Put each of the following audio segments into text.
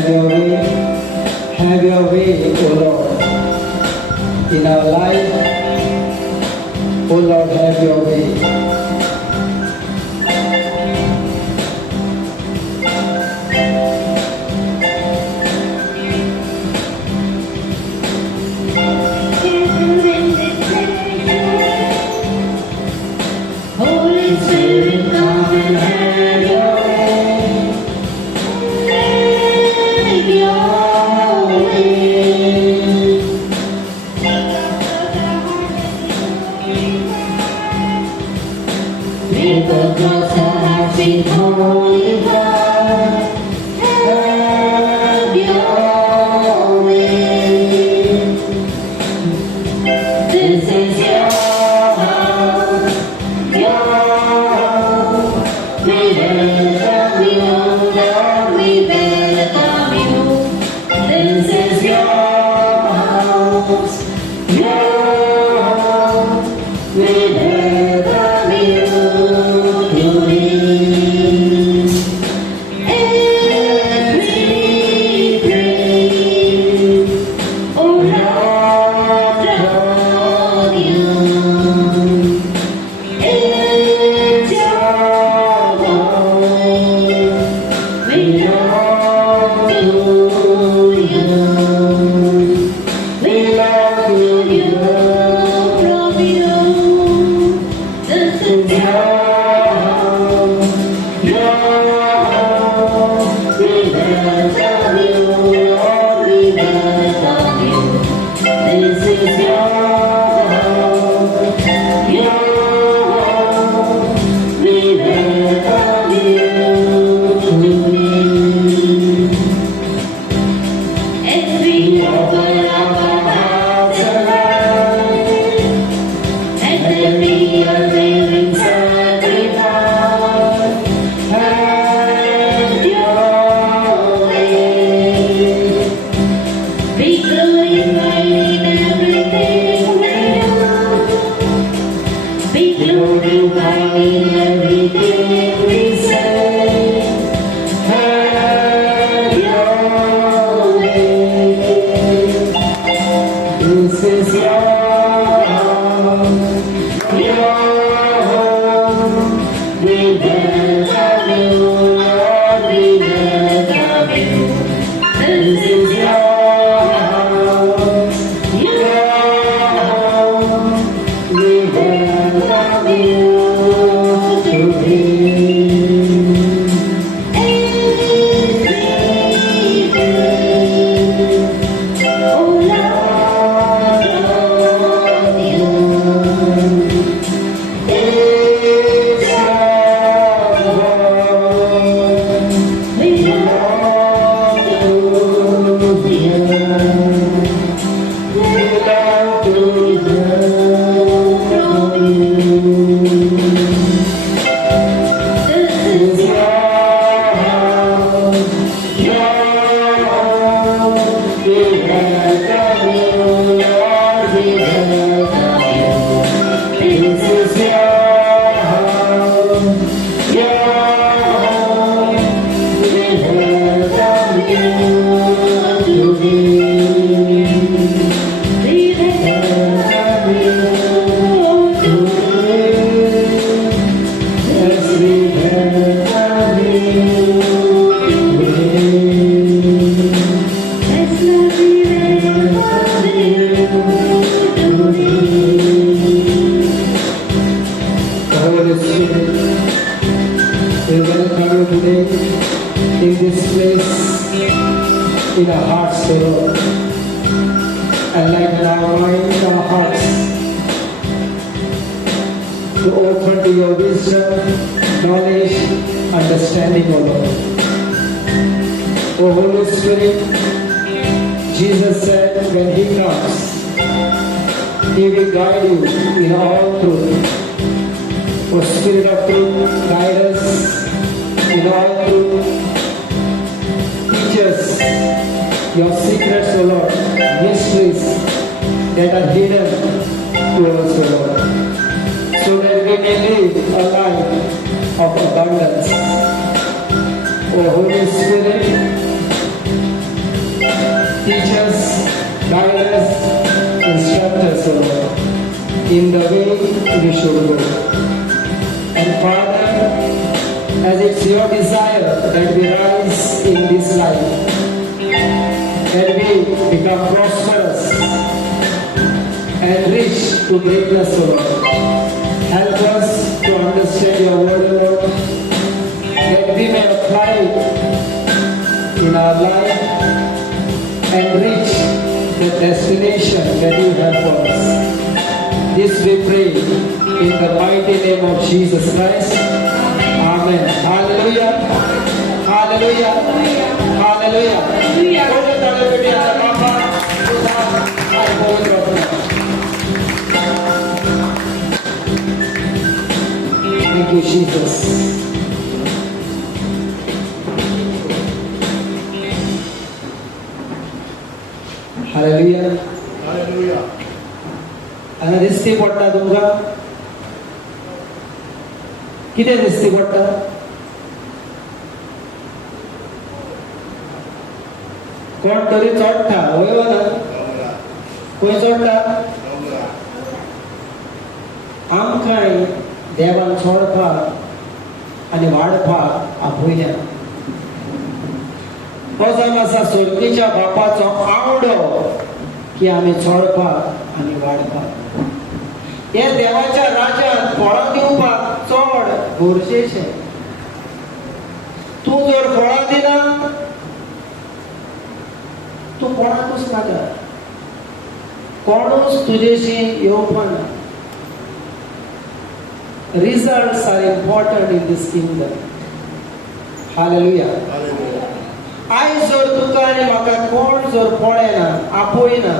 have your way, O Lord, in our life. O Lord, have your way. Holy Spirit, come and have your way. Have your way. We go closer, hearts beat, Holy God. Have your way. This is your house. We welcome you, Lord, we welcome you. This is your house, your home. We welcome you today. As we pray, oh Lord, love you. It's your voice, we love you. We love you from you. This is your home. We welcome you, Lord, we welcome you. This is your home. We welcome you today. As we open up our hearts and lives, let there be a living sacrifice. Have your way. Be glorified in everything we do. Be glorified in everything we say. Have your way. This is your home. We welcome you, Lord, we welcome you. This is your house, we welcome you today. As we pray, oh Lord, love you. It's your voice, we love you. We love to hear from you. This is your house, your home. We welcome you, Lord, we welcome you. This is your home, your home. We welcome you today. We welcome you today. Yes, we welcome you today. Yes, we welcome you today. Holy Spirit, we welcome you today in this place, in our hearts, O Lord. Enlighten our minds, our hearts, to open to your wisdom, knowledge, understanding, O Lord. O Holy Spirit, Jesus said when He comes, He will guide you in all truth. O Spirit of truth, guide us in all truth. Teach us your secrets, O Lord, mysteries that are hidden to us, O Lord, so that we may live a life of abundance. O Holy Spirit, success in this life. And we become prosperous and rich to greatness, O Lord. Help us to understand your word, O Lord, that we may apply it in our life and reach the destination that you have for us. This we pray in the mighty name of Jesus Christ. Amen. Hallelujah. Hallelujah. Hallelujah. Thank you, Jesus. Hallelujah. Hallelujah. आणि दिसती पडटा तुमकां कितें दिसती पडटा कोण तरी चडटा वय ना खंय चडटा आमकांय देवान चडपाक आनी वाडपाक आपयल्या हो जावन आसा सोडकीच्या बापाचो आवडो की आमी चडपाक आनी वाडपाक हे देवाच्या राज्यांत फळां दिवपाक चड गरजेचें तूं जर फळां दिना तूं कोणाकूच नाका कोणूच तुजेशी येवपाक ना Results are important in this kingdom. Hallelujah. Hallelujah. आयज जर तुका आनी म्हाका कोण जर पळयना आपयना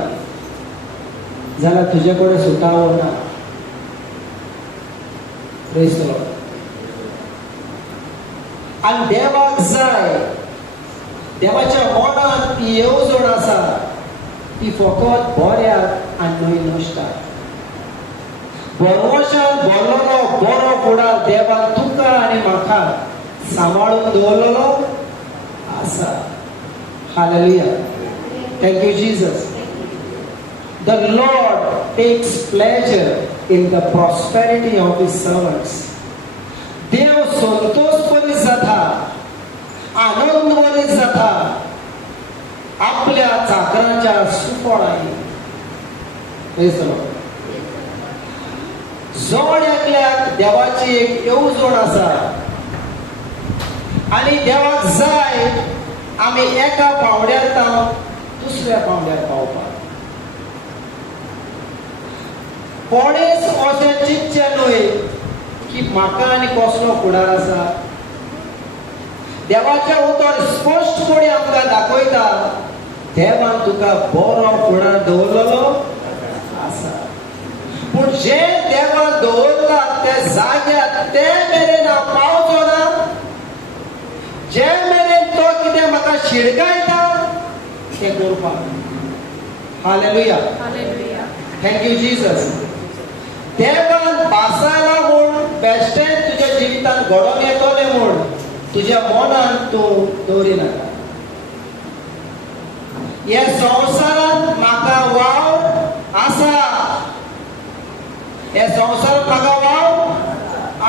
जाल्यार तुजे कडेन सुटावो ना. Praise the Lord. आनी देवाक जाय देवाच्या मनांत ही येवजण आसा ती फकत बऱ्याक आनी न्हय नश्टाक. बरोवशान भरलेलो बरो फुडार देवान तुका आनी म्हाका सांबाळून दवरलेलो आसा. Hallelujah. Thank you, Jesus. The Lord takes pleasure in the prosperity of His servants. देव संतोष करीत जाता, आनंद करीत जाता आपल्या चाकरांच्या सुफळांनी. Praise the Lord. जोड एकल्याक देवाची एक येवजण आसा आनी देवाक जाय आमी एका पावड्यार तावन दुसऱ्या पावड्यार पावपाक. कोणेच अशें चिंतचें न्हय की म्हाका आनी कसलो फुडार आसा. देवाचें उतर स्पश्टपणे आमकां दाखयता देवान तुका बरो फुडार दवरलेलो आसा. पूण जे देवान दवरला ते जाग्यार ते मेरेन हांव पावचो ना. जे मेरेन तो कितें म्हाका शिडकायता तें करपाक. हालेलुया. Thank you Jesus. देवान भासाय लागून बेश्टें तुज्या जिवितांत घडोवन येतलें म्हूण तुज्या मनांत तूं दवरिनाका. ह्या संवसारांत म्हाका वाव आसा. हे संवसारांत म्हाका वाव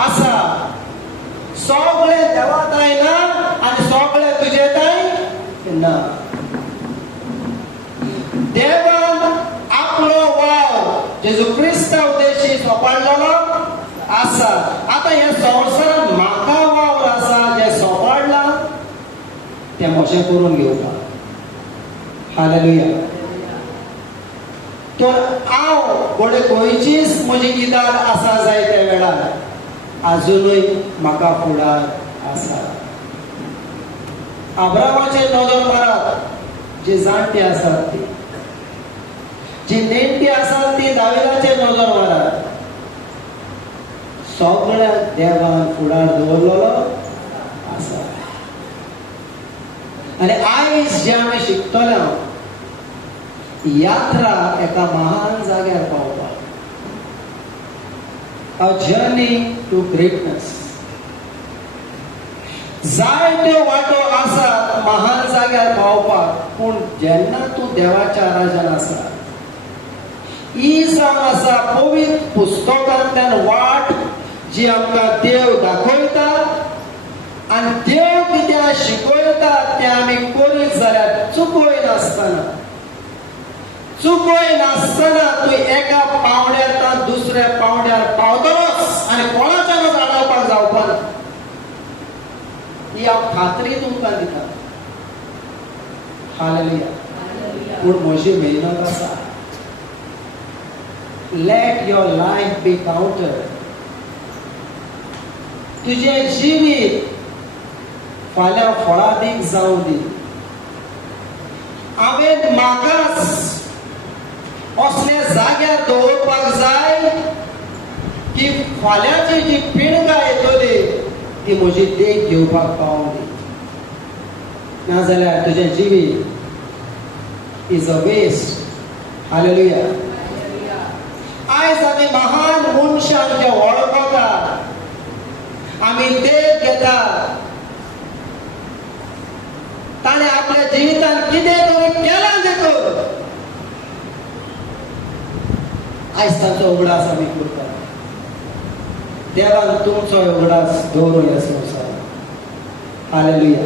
आसा. सगळें देवा ताई ना आनी सगळें तुजे ताई ना. देवान आपलो वाव जेजू क्रिस्तांव देशी सोपाडलेलो आसा. आतां ह्या संवसारांत म्हाका वावर आसा जे सोपाडला तें मोशें करून घेवपाक. हालेलुया. तर हांव घोडे खंयचीच म्हजी इदार आसा जाय त्या वेळार आजुनूय म्हाका फुडार आसा. अब्रामाचेर नजर मारात जी जाणटी आसात ती, जी नेणटी आसात ती दाविदाचेर नजर मारात. सगळ्याक देवान फुडार दवरलेलो आसा. आनी आयज जे आमी शिकतले यात्रा एका महान जाग्यार पावपाक. A journey to greatness. जायत्यो वाटो आसात महान जाग्यार पावपाक. पूण जेन्ना तूं देवाच्या राज्यांत आसा ही जावन आसा पवित्र पुस्तकांतल्यान वाट जी आमकां देव दाखयता आनी देव कितें शिकयता तें नासतना, चुकोय नासतना तू एका पावड्यार दुसऱ्या पावड्यार पावतलोच आनी कोणाच्यानच आडावपाक जावपा ना, ही हांव खात्री तुमकां दिता. हालेलुया. पूण म्हजी मेहनत आसा. Let your life be counted. तुझे जिवीत फाल्यां फळादीक जावं दी. हांवें म्हाकाच असले जाग्यार दवरपाक जाय की फाल्यांची जी पिणगां येतली ती म्हजी देख घेवपाक पावूं दी. नाजाल्यार तुजें जिवीत इज अ वेस्ट. हालेलुया. आयज आमी महान मनशांक जे वळखता, आमी देख घेता, ताणें आपल्या जिवितांत कितें तरी केलां देखून आयज तांचो उगडास आमी करता. देवान तुमचो उगडास दवरूं ह्या संवसारांत. हालेलुया.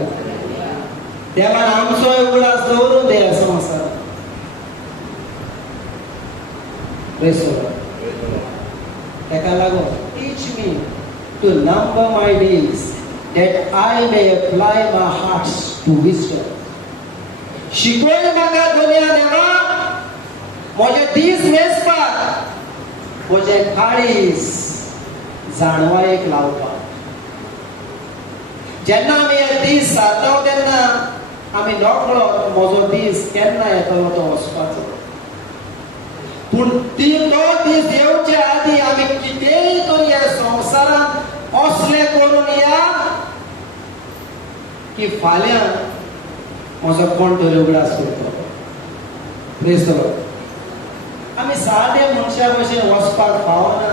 देवान आमचो उगडास दवरूं दी ह्या संवसारांत. Praise the Lord. ताका लागून teach me to number my days that I may apply my hearts to wisdom. शिकवय म्हाका दुनिया देवा म्हजे दीस वेचपाक, म्हजे काळीज जाणवायेक लावपाक. जेन्ना आमी हे दीस सारता तेन्ना आमी नकळत म्हजो दीस केन्ना येतलो तो वचपाचो. पूण तो दीस येवचे आदी आमी कितेंय तरी ह्या संवसारांत असले करून या की फाल्यां म्हजो कोण तरी उगडास करतलो. Praise the Lord. आमी सादे मनशा भशेन वचपाक पावना.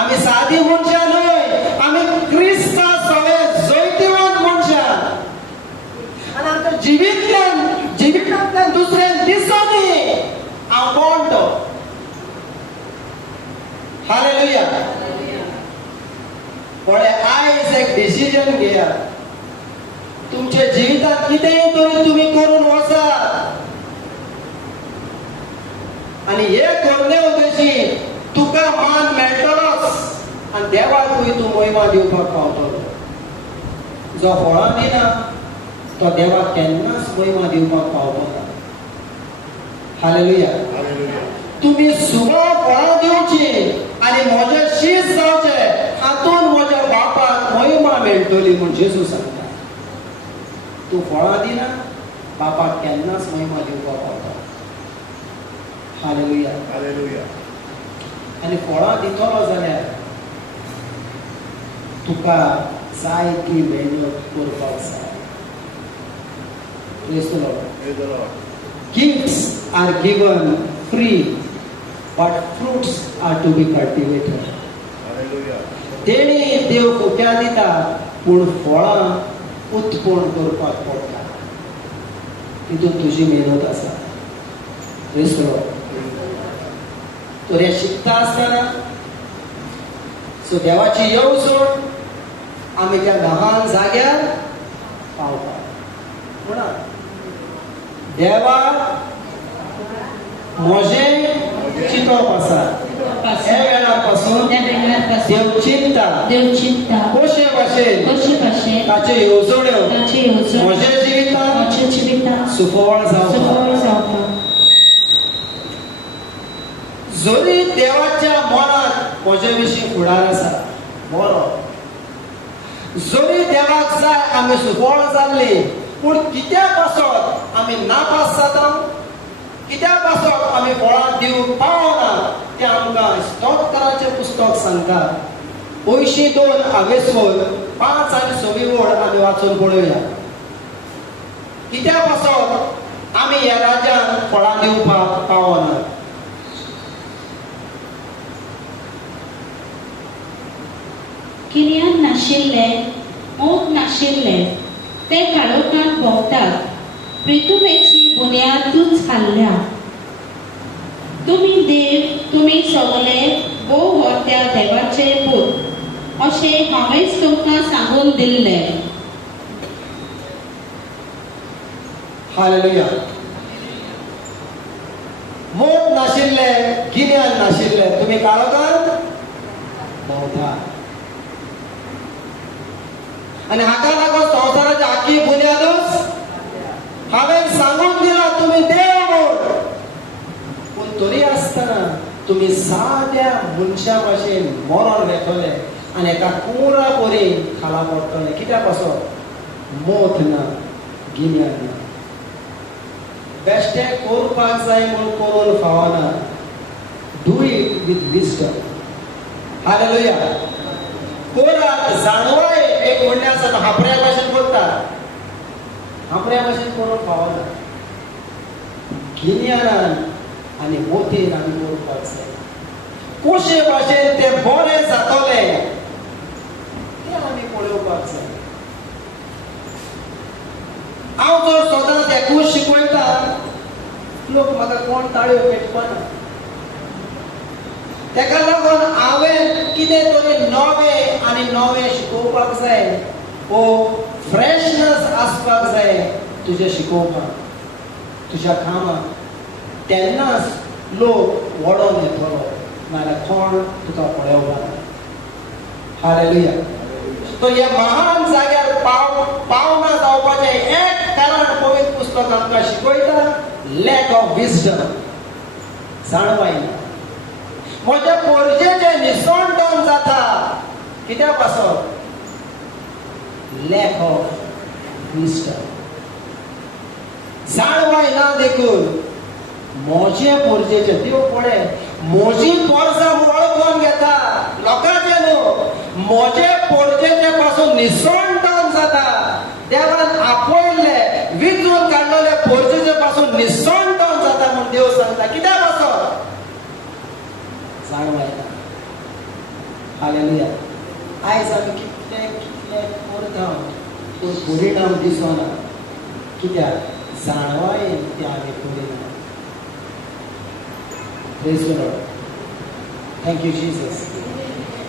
आमी सादी मनशां न्हय, आमी क्रिस्तां सगळे जैतिवंत मनशां. आनी आमच्या जिवितांतल्यान दुसऱ्यान दिसोनी हांव कोण तो. हालेलुया. पळय आयज एक डिसिजन घेया. तुमच्या जिवितांत कितेंय तरी तुमी करून वचात आनी हे करणे उद्देशी तुका मान मेळटलोच आनी देवाकूय तूं महिमा दिवपाक पावतलो. जो फळां दिना तो देवाक केन्नाच महिमा दिवपाक पावतो ना. हालेलुया. तुमी सुगां फळां दिवची आनी म्हजें शीत जावचें, हातून म्हज्या बापाक महिमा मेळटली म्हूण जेजू सांगता. तूं फळां दिना बापाक केन्नाच महिमा दिवपाक पावता. हालेलुया. आनी फळां दितलो जाल्यार तुका जाय ती मेहनत करपाक जाय. Praise the Lord. Gifts are given free, but fruits are to be cultivated. तेणी देव फुक्या दिता पूण फळां उत्पन्न करपाक पडटा. तितून तुजी मेहनत आसा. Praise the Lord. तर हे शिकता आसतना सो देवाची येवजण आमी त्या महान जाग्यार पावता. म्हणा देवा म्हजें चिंतप आसा. हे वेळा पासून देव चिंता कशे भाशेन ताचे येवजण्यो म्हज्या जिवितांत सुफळ जावपाक. जरी देवाच्या मनांत म्हजे विशीं फुडार आसा बरो, जरी देवाक जाय आमी सुफळ जाल्ली, पूण कित्याक पासत आमी नापास जाता, कित्याक पासत आमी फळां दिवंक पावना तें आमकां स्तोत्राचें पुस्तक सांगता. 2 हावेसोर 5 आनी 6 वळ आमी वाचून पळोवया. कित्याक पासत आमी ह्या राज्यांत फळां दिवपाक पावना. किर्यान नाशिल्ले, मोग नाशिल्ले ते काळोखांत भोंवतात. पृथ्वीची बुन्याद तूंच हाल्ल्या. तुमी देव, तुमी सगळे भोव हो त्या देवाचे पूत अशें हांवेंच तुमकां सांगून दिल्लें. हालेलुया. मोठ नाशिल्ले, गिन्यान नाशिल्ले, तुम्ही काळोखांत भोंवता. आणि हाका लागून संवसाराची आख्खी बुन्यादूच हांवें सांगून दिला तुम्ही देव म्हूण. पूण तरी आसतना तुम्ही साद्या मनशा भाशेन मरण वेतले आनी एका कुंवरा पोरी खाला पडटले. कित्याक पासून मोठ ना, गिन्यान ना. बेश्टें करपाक जाय म्हूण करून फावना. Do it with wisdom. Hallelujah. कोरात जाणवाय एक म्हणणे आसा, हापऱ्या भाशेन करता, हापऱ्या भाशेन करून फावना. गिन्यानान आनी मोतीन आमी करपाक जाय. कशे भाशेन ते बरें जातले ते आमी पळोवपाक जाय. हांव जर सदांच एकूच शिकयता, लोक म्हाका कोण ताळयो पेटपाना. तेका लागून हांवें कितें तरी नवें आनी नवें शिकोवपाक जाय. ओ फ्रेशनस आसपाक जाय तुजें शिकोवपाक, तुज्या कामाक. तेन्नाच लोक वळोन येतलो, नाल्यार कोण तुका पळोवपाना. हालेलुया. तो ह्या महान जाग्यार पावना जावपाचें एक कारण पवित्र पुस्तक आमकां शिकयता, लॅक ऑफ विजडम. जाणवाय ना. म्हज्या पोरजेचें निसंडण जाता. कित्याक पासून लॅक ऑफ विजडम. जाणवाय ना देखून म्हजे पोरजेचें देव पळय, म्हजी पोरसां वळखून घेता. लोकांचे न्हू, म्हजे पोरजेचे पासून निसंडण जाता. देवान आपयल्ले, विचून काडलेले पोरजेचे पासून निसंडण जाता म्हूण देव सांगता. कित्याक पासून जाणवाय ना. हालेलुया. आयज आमी कितले कितले करता पूण परिणाम दिसना. कित्याक जाणवाय ते आमी करिना. Praise the Lord. Thank you Jesus.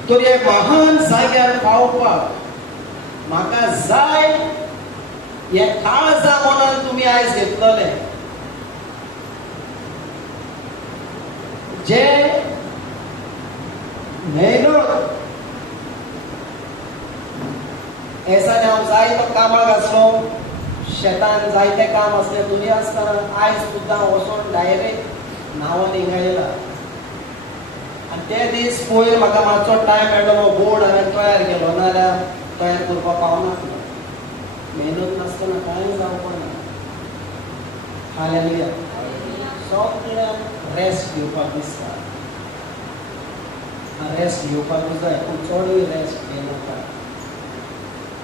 तर हे महान जाग्यार पावपाक म्हाका जाय हे काळजा मनान तुमी आयज घेतलेले. जे मेहनत एसाने हांव जायतो कामाक आसलो, शेतान जायते काम असले, तुमी आसतना आयज सुद्दां वचोन डायरेक्ट नांवान हिंगा येयला. आनी ते दीस पयर म्हाका मातसो टायम मेळ्ळो, बोर्ड हांवें तयार केलो, नाल्यार तयार करपाक पावनासलो. मेहनत नासतना कांय जावपाना. हालेलुया. सगळ्यांक रेस्ट घेवपाक दिसता. रेस्ट घेवपाक जाय, पूण चडूय रेस्ट घेनाका.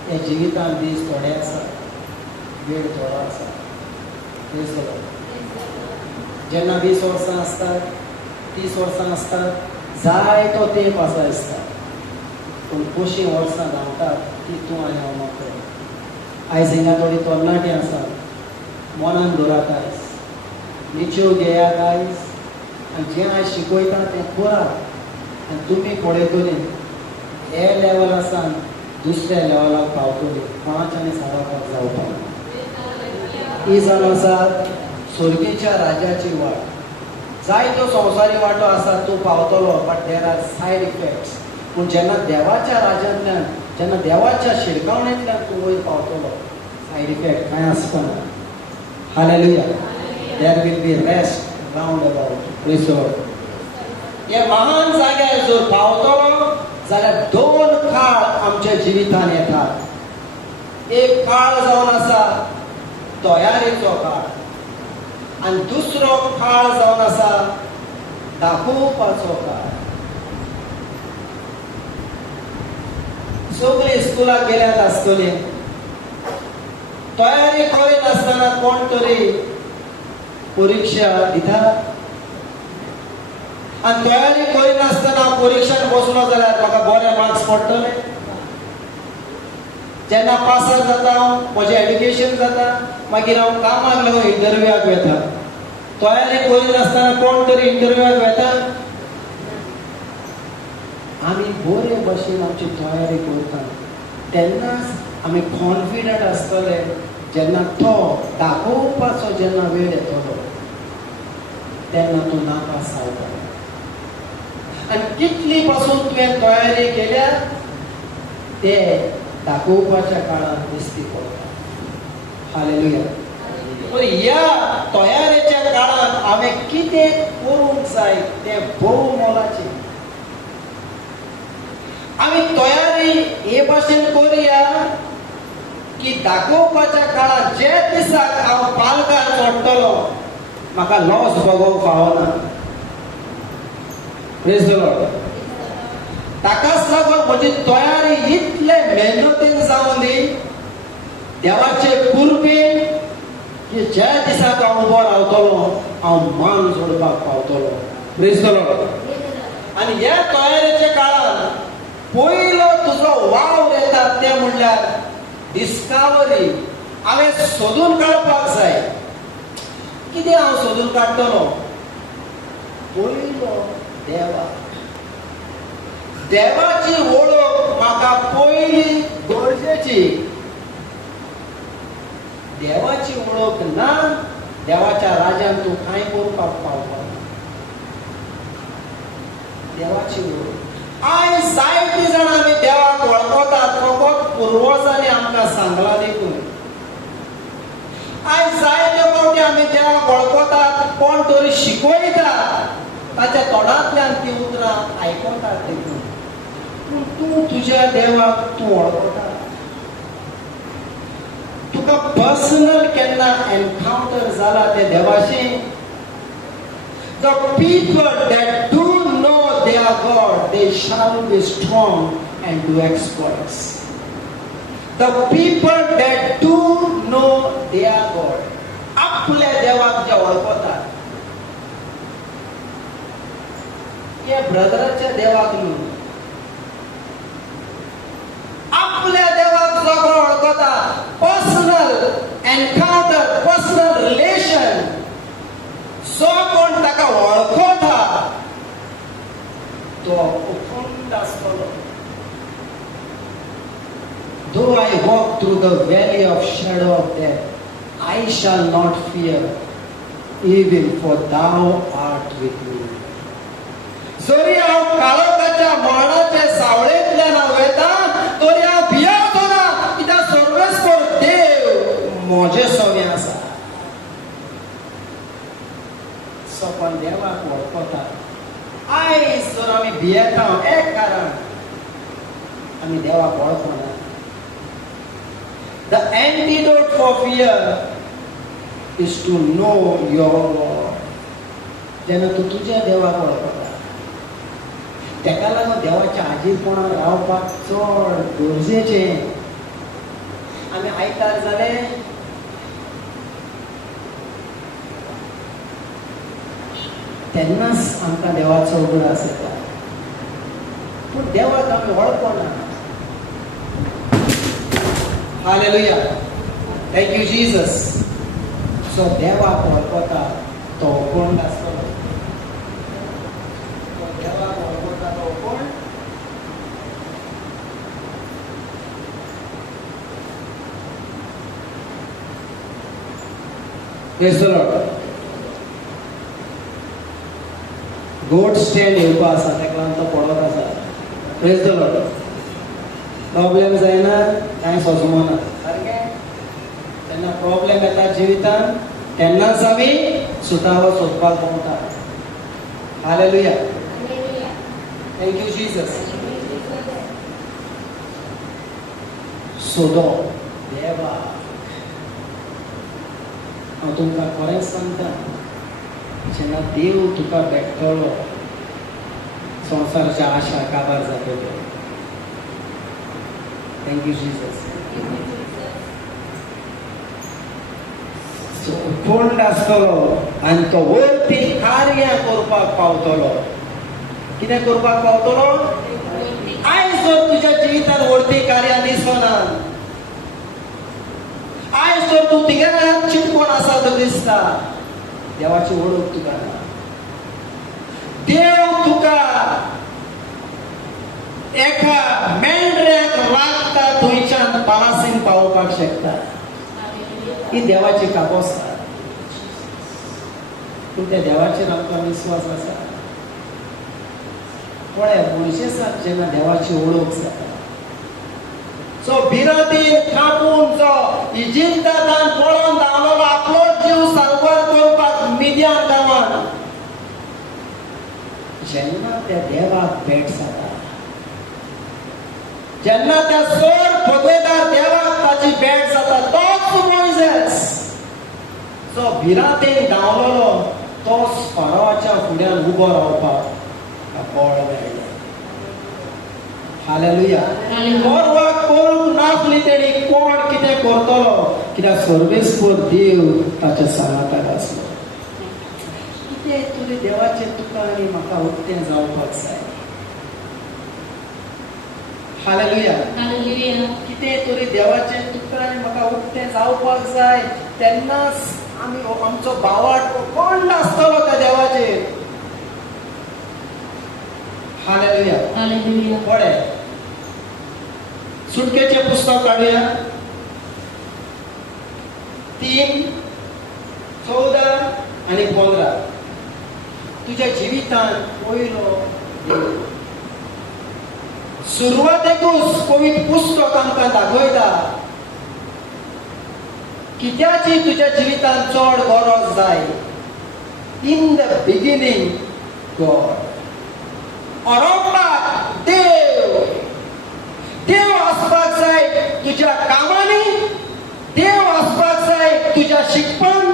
हे जिवितांत दीस थोडे आसा, वेळ थोडो आसा. Praise the Lord. जेन्ना 20 वर्सां आसतात, 30 वर्सां आसतात, जायतो तेंप आसा दिसता. पूण कशीं वर्सां धांवतात ती तूं आनी हांव नकळो. आयज हिंगा थोडी तरणाटीं आसा, मनान दवरात आयज. निच्यो घेयात आयज आनी जें आयज शिकयता तें करात. आनी तुमी पळयतलीं हे लेवलासान दुसऱ्या लेवलाक पावतलीं. कोणाच्यानी सारपाक जावपाना. ही जाण आसा स्वर्गीच्या राज्याची वाट. जायतो संवसारी वाटो आसा, तूं पावतलो, but there are said effects. पूण जेन्ना देवाच्या राज्यांतल्यान, जेन्ना देवाच्या शिरकावणेंतल्यान तूं वयर पावतलो, सायड इफेक्ट कांय आसपाना. Hallelujah. There will be rest round about. Praise the lord. हे महान जाग्यार जर पावतलो जाल्यार 2 काळ आमच्या जिवितान येतात. एक काळ जावन आसा तयारेचो काळ, आनी दुसरो काळ जावन आसा दाखोवपाचो काळ. सगळीं इस्कुलाक गेल्यात आसतलीं, तयारी करिनासतना कोण तरी परीक्षा दितात. आनी तयारी करिनासतना परीक्षेक बसलो जाल्यार म्हाका बरे मार्क्स पडटले. जेन्ना पास जाता म्हजें एड्युकेशन जाता, मागीर हांव कामाक लागून इंटरव्यूक वता. तयारी करिनासतना कोण तरी इंटरव्यूक वता. आमी बरे भशेन आमची तयारी करता तेन्नाच आमी कॉन्फिडंट आसतले जेन्ना तो दाखोवपाचो जेन्ना वेळ येतलो तेन्ना तो नापास जावपाक आनी कितली पासून तुवें तयारी केल्या ते दाखोवपाच्या काळात दिसती पडटा हालेलुया पूण ह्या तयारेच्या काळात हांवें कितें करूंक जाय तें भोव मोलाचें आमी तयारी हे भाशेन करुया की दाखोवपाच्या काळात जे दिसाक हांव पालकार चडटलो म्हाका लॉस भोगोवंक फावना प्रेज द लॉर्ड ताकाच लागून म्हजी तयारी इतले मेहनतीन जावं दी देवाचे कृपेन की ज्या दिसाक हांव उबो रावतलो हांव मान जोडपाक पावतलो प्रेज द लॉर्ड आनी ह्या तयारेच्या काळात पयलो तुजो वावर येता ते म्हणल्यार डिस्कवरी हांवें सोदून काडपाक जाय कितें हांव सोदून काडटलो पयलो देवाची वळख म्हाका पयली गरजेची देवाची वळख ना देवाच्या राज्यान तूं कांय करपाक पावपाक देवाची वळख आयज जायतीं जाणां आमी देवाक वळखतात फकत पुर्वजांनी आमकां सांगलां देखून आयज जायते फावटी आमी देवाक वळखतात कोण तरी शिकयता ताच्या तोंडांतल्यान ती उतरां आयकतात देखून पूण तूं तुज्या देवाक तूं वळखता तुका पर्सनल केन्ना एनकाउंटर जाला ते देवाशी The people that do know their God, they shall be strong and do exploits. The people that do know their God, आपल्या देवाक जे वळखतात हे ब्रदराच्या देवाक न्हू आपल्या देवाक जो कोण वळखता पर्सनल एनकाउंटर पर्सनल रिलेशन जो कोण ताका वळखता तो अखंड आसतलो Though I walk through the valley of shadow of death, I shall not fear, even for thou art with me. जरी हांव काळोखाच्या मरणाचे सावळेंतल्यान हांव वता तरी हांव भियेवचो ना कित्याक सर्वेस्पर देव म्हजे सोबीत आसा सोपन देवाक वळखता आयज जर आमी भियेता एक कारण आमी देवाक वळखना The antidote for fear is to know your God. जेन्ना तूं तुज्या देवाक वळखता तेका लागून देवाच्या हाजीरपणान रावपाक चड गरजेचें आमी आयतार जाले तेन्नाच आमकां देवाचो उगडास येता पूण देवाक आमी वळखना hallelujah thank you Jesus so देवाक वळखता तो अखंड आसतलो देवाक वळखता तो अखंड प्रेज द लॉर्ड गोट स्टँड येवपा आसा तेका लागून तो पडत आसा प्रेज द लॉर्ड प्रॉब्लेम जायना कांय सोजमना सारकें तेन्ना प्रॉब्लेम येता जिवितान तेन्नाच आमी सुटावो सोदपाक पावता हालेलुया थँक यू जीसस सोदो देवा हांव तुमकां खरेंच सांगता जेन्ना देव तुका भेटतलो संवसाराच्या आशा काबार जातल्यो थँक यू जीसस अखंड आसतलो आनी तो वरती कार्य करपाक पावतलो कितें करपाक पावतलो आयज जर तुज्या जिवितांत व्हडती कार्यां दिसना आयज जर तूं तिगेल्यान चिंतून आसा तो दिसता देवाची वळख तुका ना देव तुका एका मेंढऱ्याक लागता थंयच्यान पालासीन पावोवपाक शकता. ही देवाची कापोस आसा. पूण त्या देवाचेर आमकां विश्वास आसा. पळय मोइशेसाक जेन्ना देवाची वळख जाता, सो भिरांतीन कापून जो इजिप्तांतल्यान पळोवन धांवलोलो आपलो जीव सारवार करपाक मिद्यान गांवांत, जेन्ना त्या देवाक भेट जाता, जेन्ना त्या सोर भगवेदार देवाक ताची भेट जाता, तोच मोइसेस जो भिरांतीन धांवलोलो तोच फारावाच्या फुड्यान उबो रावपाक बळ मेळ्ळें. हालेलुया. कोण कोण नासली तेणी कोण कितें करतलो, कित्याक सर्वेस्पर देव ताच्या सांगाताक आसलो. कितें तरी देवाचें तुका आनी म्हाका उक्तें जावपाक जाय. हालेलुया. कितें तरी देवाचें तुका आनी म्हाका उक्तें जावपाक जाय, तेन्नाच आमी आमचो भावार्थ कोण नासतलो त्या देवाचेर. हालेलुया. पळय सुटकेचें पुस्तक काडुया. 3, 14 आनी 15. तुज्या जिवितांत पयलो देव. सुरवातेकूच पवित्र पुस्तक आमकां दाखयता कित्याची तुज्या जिवितांत चड गरज जाय. In the beginning God. अरोपाक देव. देव आसपाक जाय तुज्या कामांनी, देव आसपाक जाय तुज्या शिकपान,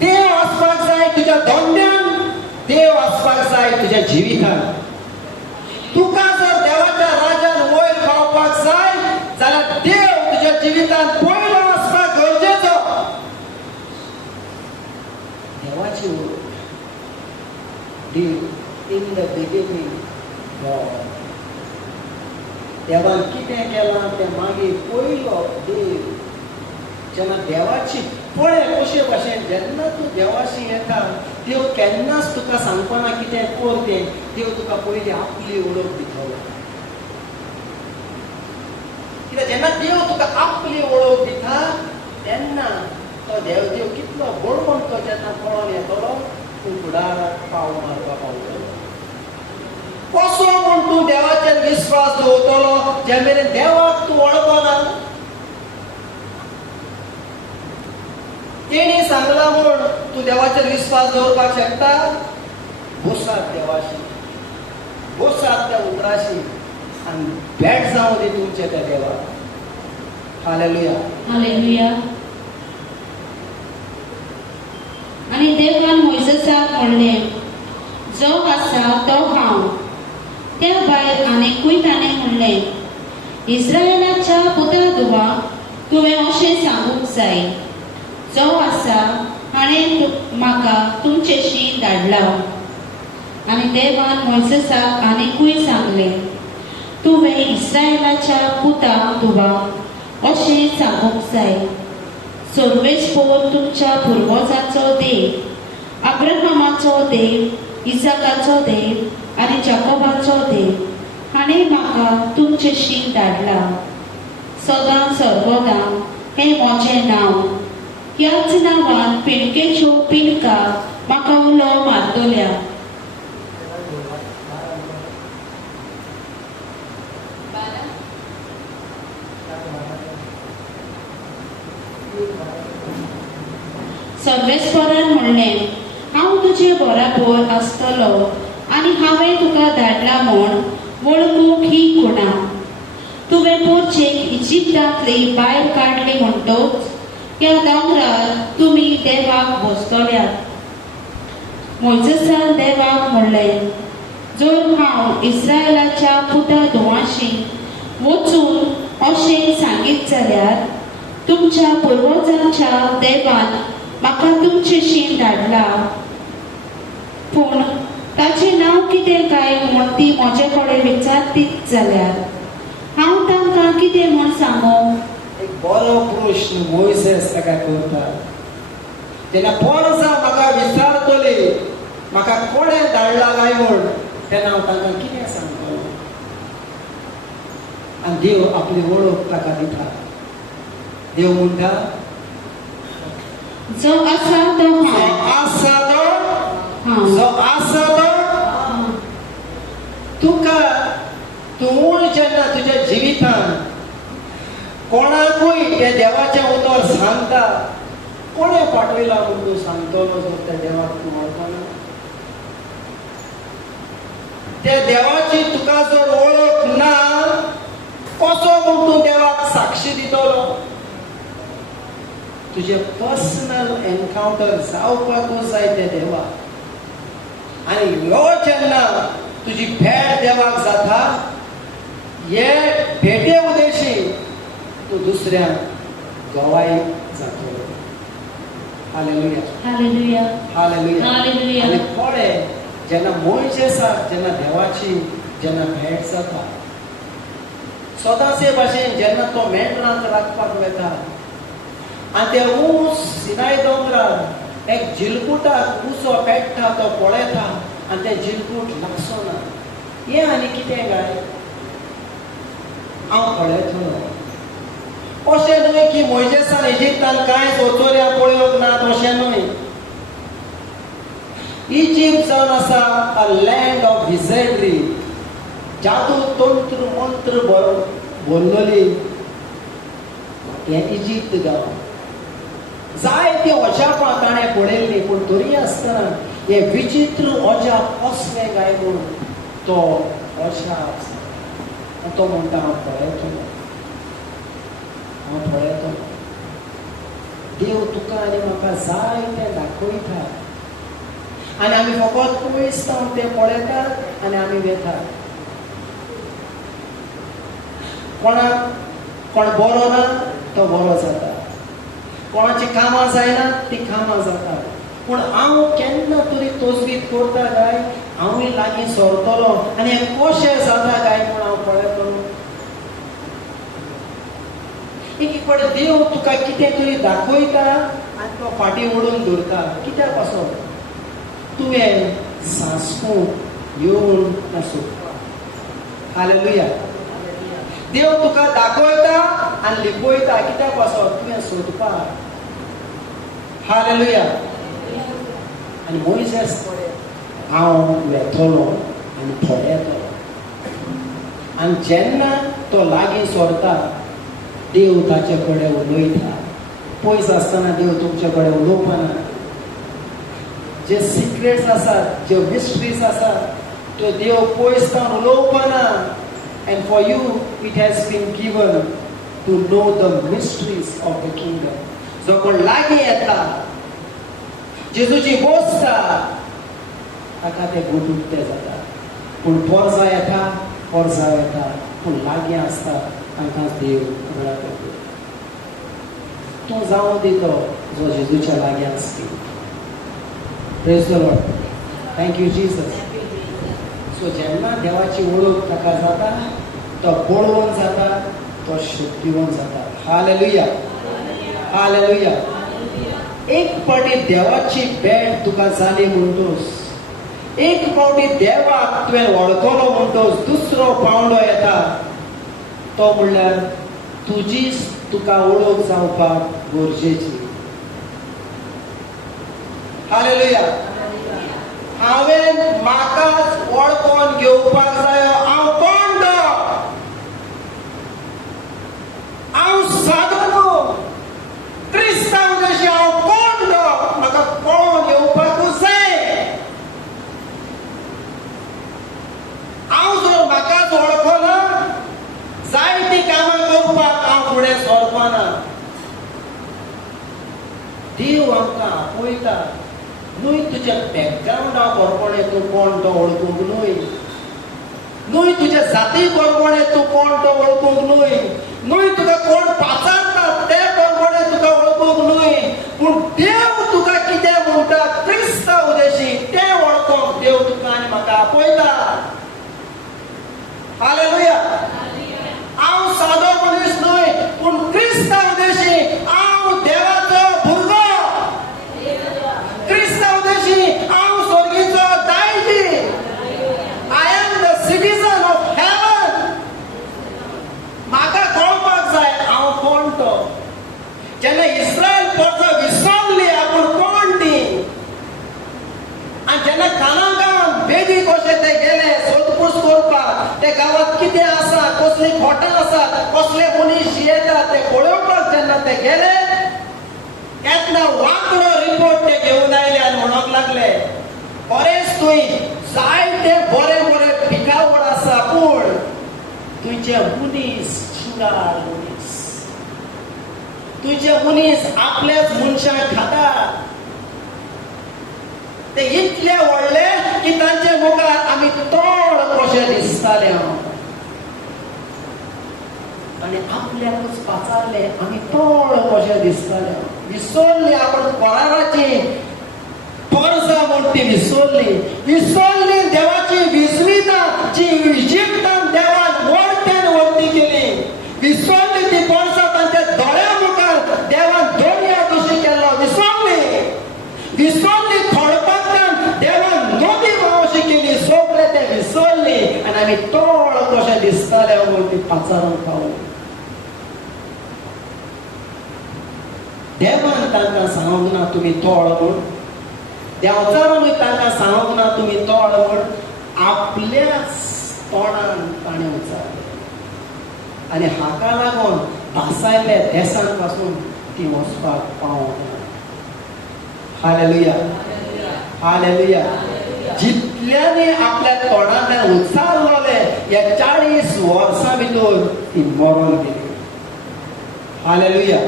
देव आसपाक जाय तुज्या धोंड्यान, देव आसपाक जाय तुज्या जिवितान. तुका जर देवाच्या राज्यान वयर पावपाक जाय जाल्यार देव तुज्या जिवितांत पयलो आसपाक गरजेचो. देवाची वळख. देव इन द बिगिनिंग गॉड. देवान कितें केलां तें मागीर पयलो देव. जेन्ना देवाची पळय कशे भाशेन जेन्ना तूं देवाशी येता, देव केन्नाच तुका सांगपाना कितें कर तें. देव तुका पयली आपली वळख दितलो. कित्याक जेन्ना देव तुका आपली वळख दिता तेन्ना तो देव कितलो बळवंत तो जेन्ना पळोवन येतलो, तूं फुडाराक पाव मारपाक पावतलो. कसो म्हूण तूं देवाचेर विस्वास दवरतलो जे मेरेन देवाक तूं वळखना. तेणी सांगला म्हूण तूं देवाचेर विस्वास दवरपाक शकता? बसात देवाशी, बसात त्या उतराशी आनी भेट जावं दी तुमचे त्या देवाक. हालेलुया. आनी देवान मोइसेसाक म्हणलें, जो आसा तो हांव. त्या भायर आनीकूय ताणें म्हणलें, इस्रायेलाच्या पुतादुवाक तुवें अशें सांगूंक जाय, जो आसा हाणें म्हाका तुमचेशी धाडला. आनी देवान मोइसेसाक आनीकूय सांगलें, तुवें इस्रायेलाच्या पुतादुवाक अशें सांगूंक जाय, सर्वेस्पर तुमच्या पुर्वजांचो देव, अब्राहमाचो देव, इसाकाचो देव आनी जाकोबाचो देव हाणें म्हाका तुमचेशी धाडला. सदां सर्वदा हें म्हजें नांव. ह्याच नांवान पिणकेच्यो पिणकां म्हाका उलो मारतल्या. सर्वेस्परान म्हणलें, हांव तुजे बराबर आसतलो आनी हांवें तुका धाडला म्हूण वळखूंक ही खुणां. तुवें पोरचेक इजिप्तांतली भायर काडली म्हणटच ह्या दोंगरार तुमी देवाक भोसतल्यात. मोइसेसान देवाक म्हणलें, जर हांव इस्रायेलाच्या पुतादुवांशी वचून अशें सांगीत जाल्यार तुमच्या पुर्वजांच्या देवान म्हाका तुमचेशी धाडला. पूण ताचें नांव कितें काय म्हूण ती म्हजे कडेन विचारतीत जाल्यार हांव तांकां कितें म्हूण सांगूं? एक बरो प्रश्न मोइसेस ताका करता. जेन्ना परसा म्हाका विचारतली म्हाका कोणें धाडला काय म्हूण, तेन्ना हांव तांकां कितें सांगतलो? मोइसेस म्हणटा, देव म्हाका धाडला. देव म्हाका सांगता, देव म्हाका सांगता. हांव तांकां कितें सांगूं? आणि देव आपली वळख ताका दिता. देव म्हणटा जो आसा तो हांव. तुका तूं जेन्ना तुज्या जिवितान कोणाकूय त्या देवाचें उतर सांगता, कोणे पाठयला म्हूण तूं सांगतलो जर त्या देवाक तूं वळखना? त्या देवाची तुका जर वळख ना, कसो म्हूण तूं देवाक साक्षी दितलो? तुजे पर्सनल एनकावंटर जावपाकूच जाय त्या देवाक. आनी ह्यो जेन्ना तुजी भेट देवाक जाता, हे भेटे उदेशी तूं दुसऱ्यांक गवाय जातलो. Hallelujah, hallelujah, hallelujah. हालेलुया. आनी पळय, जेन्ना मोइशेसाक जेन्ना देवाची जेन्ना भेट जाता, स्वताचे भाशेन जेन्ना तो मेंढरांक राखपाक वता आनी ते ऊंच सिनाय दोंगरार एक जिलकुटाक उसो पेट्टा तो पळयता आनी ते जिलकूट लागसोना. हें आनी कितें गाय? हांव पळयतलो. अशें न्हय की मोइशेसान इजिप्तान कांयच ओचोऱ्या पळोवंक ना, तशें न्हय. इजिप्त जावन आसा अ लँड ऑफ विजडरी, जादू तंत्र मंत्र भरलेली हें इजिप्त गांव. जायती अजापां ताणें पळयल्लीं, पूण तरी आसतना हे विचित्र अजाप कसले गाय म्हूण तो अजाप. तो म्हणटा हांव पळयतलो, हांव पळयतलो. देव तुका आनी म्हाका जाय तें दाखयता आनी आमी फकत पयस जावन तें पळयतात आनी आमी वेतात. कोणाक कोण बरो ना तो बरो जाता, कोणाची कामां जायना ती कामां जाता. पूण हांव केन्ना तरी तोजवीत करता काय, हांवूय लागीं सरतलो आनी हें कशें जाता काय म्हूण हांव पळयतलो. एक फावट देव तुका कितें तरी दाखयता आनी तो फाटीं ओडून दवरता. कित्याक असो? तुवें सांसपूंक येवन नासू. हालेलुया. देव तुका दाखयता आनी लिपयता. कित्याक असो? तुवें सोदपाक. हालेलुया. आनी मोइशेस हांव वेतलो आनी पळयतलो. आनी जेन्ना तो लागीं सरता, देव ताचे कडेन उलयता. पयस आसतना देव तुमचे कडेन उलोवपाना. जे सिक्रेट्स आसात, जे मिस्ट्रीज आसात, त्यो देव पयस जावन उलोवपाना. And for you, it has been given to know the mysteries of the kingdom. जो कोण लागीं येता, जेजूची बोसता, ताका तें गुटुकतें जाता. पूण पोरजा येता, पोरजा येता, पूण लागीं आसता तांकां देव उगडाक येता. तूं जावं दितो जो जेजूच्या लागीं आसता. Praise the Lord. Thank you, Jesus. So जेन्ना देवाची वळख ताका जाता, तो बळवून जाता, तो शक्तिवंत जाता. Hallelujah, hallelujah. एक फावटी देवाची भेट तुका जाली म्हणटोच, एक फावटी देवाक तुवें वळखलो म्हणटोच दुसरो पावंडो येता. तो म्हणल्यार तुजीच तुका वळख जावपाक गरजेची. हालेलुया. हांवें म्हाकाच वळखोन घेवपाक जाय. हांव कोण तो? हांव सादो न्हू. क्रिस्तांव जशें हांव कोण तो? म्हाका कळोवन घेवपाकूच जाय. हांव जर म्हाकाच वळखना, जायतीं कामां करपाक हांव फुडें सरपाना. देव आमकां आपयता. न्हय तुज्या बॅकग्रावंडा बरोबरें तूं कोण तो वळखूंक न्हय. न्हय तुज्या जाती बरोबरें तूं कोण तो वळखूंक न्हय. न्हय तुका कोण पाचारता ते बरोबरें तुका वळखूंक न्हय. पूण देव तुका कितें म्हणटा क्रिस्तांव उदेशी तें वळखूंक देव तुका आनी म्हाका आपयता. हालेलुया. हांव सादो मनीस न्हय, पूण क्रिस्तांव उदेशी हांव देवाचो भुरगो. क्रिस्तांव उदेशी हांव स्वर्गीचो दायजी. I am the citizen of heaven. पोटान आसात कसले मनीस येतात ते पळोवपाक जेन्ना ते गेले तेन्ना वाकडो रिपोर्ट ते घेवन आयले आनी म्हणूंक लागले खरेंच तुय जायते बरे बरे पिकावळ आसा पूण तुझे मनीस शिंगार मनीस तुझे मनीस आपल्याच मनशाक खातात ते इतले व्हडले की तांचे मुखार आमी तोड कशे दिसताले आनी आपल्याकूच पाचारले आमी तोड कशे दिसताले विसरली आपण कोणाची परसा म्हूण ती विसरली देवाची विस्मिता जी इजिप्तान देवान वरतेन वरती केली विसरली ती परसा तांच्या दोळ्या मुखार देवान दोर्या कशी केल्लो विसरली थोडपांतल्यान देवान नदी मावशी केली सगळे ते विसरली आनी आमी तोड कशे दिसताले म्हूण ती पाचारून खावली देवान तांकां सांगूंक ना तुमी तोड म्हूण देंवचारानूय तांकां सांगूंक ना तुमी तोड म्हूण आपल्याच तोंडान ताणें विचारलें आनी हाका लागून भासायल्या देशां पासून ती वचपाक पावूंक ना हालेलुया जितल्यांनी आपल्या तोंडांतल्यान उच्चारलोले ह्या 40 वर्सां भितर ती मरून गेली हालेलुया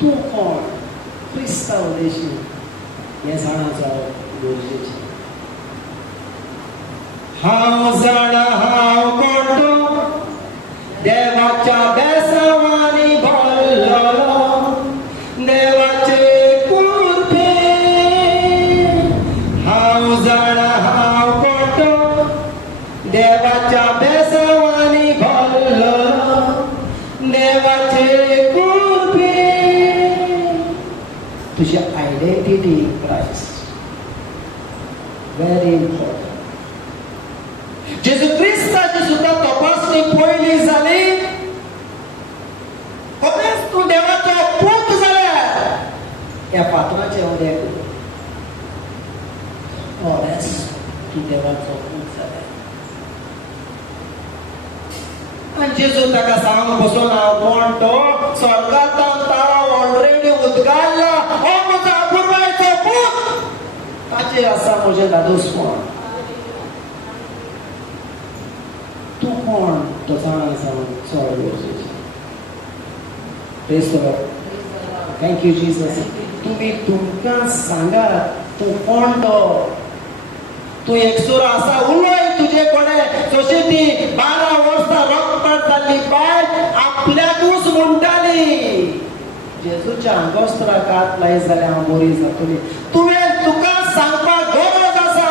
तूं कोण क्रिस्तांव देशी हें जाणा गरजेचें हांव जाणा हांव कोण देवाच्या बेसांवांनी भरलेलो देवाचे कुरपे हांव जाणा हांव कोण देवाच्या बेसांवांनी भरलेलो देवाचे कुरपे तुझी identity in Christ very important जेजू क्रिस्ताची सुद्धा तपासणी पयली जाली खरेंच तूं देवाचो पूत जाल्यार ह्या पात्राचे उदक खरेंच तूं देवाचो पूत जाल्यार आनी जेजू ताका सांगूंक बसून हांव कोण तो स्वर्गांतल्यान तारा ऑलरेडी उदगारला हो म्हजो अपुरबायचो पूत ताचेर आसा म्हजें दादोसपण तूं कोण तो जाणा जावन चड गरजेचें praise the Lord thank you Jesus तुमी तुमकां सांगात तूं कोण तो तूं एकसुरो आसा उलय तुजे कडेन जशी ती 12 वर्सां रगपाट जाल्ली बायल आपल्याकूच म्हणटाली जेजूच्या आंगोस्त्राक हात लायत जाल्यार हांव बरी जातली तुवें तुका सांगपाक गरज आसा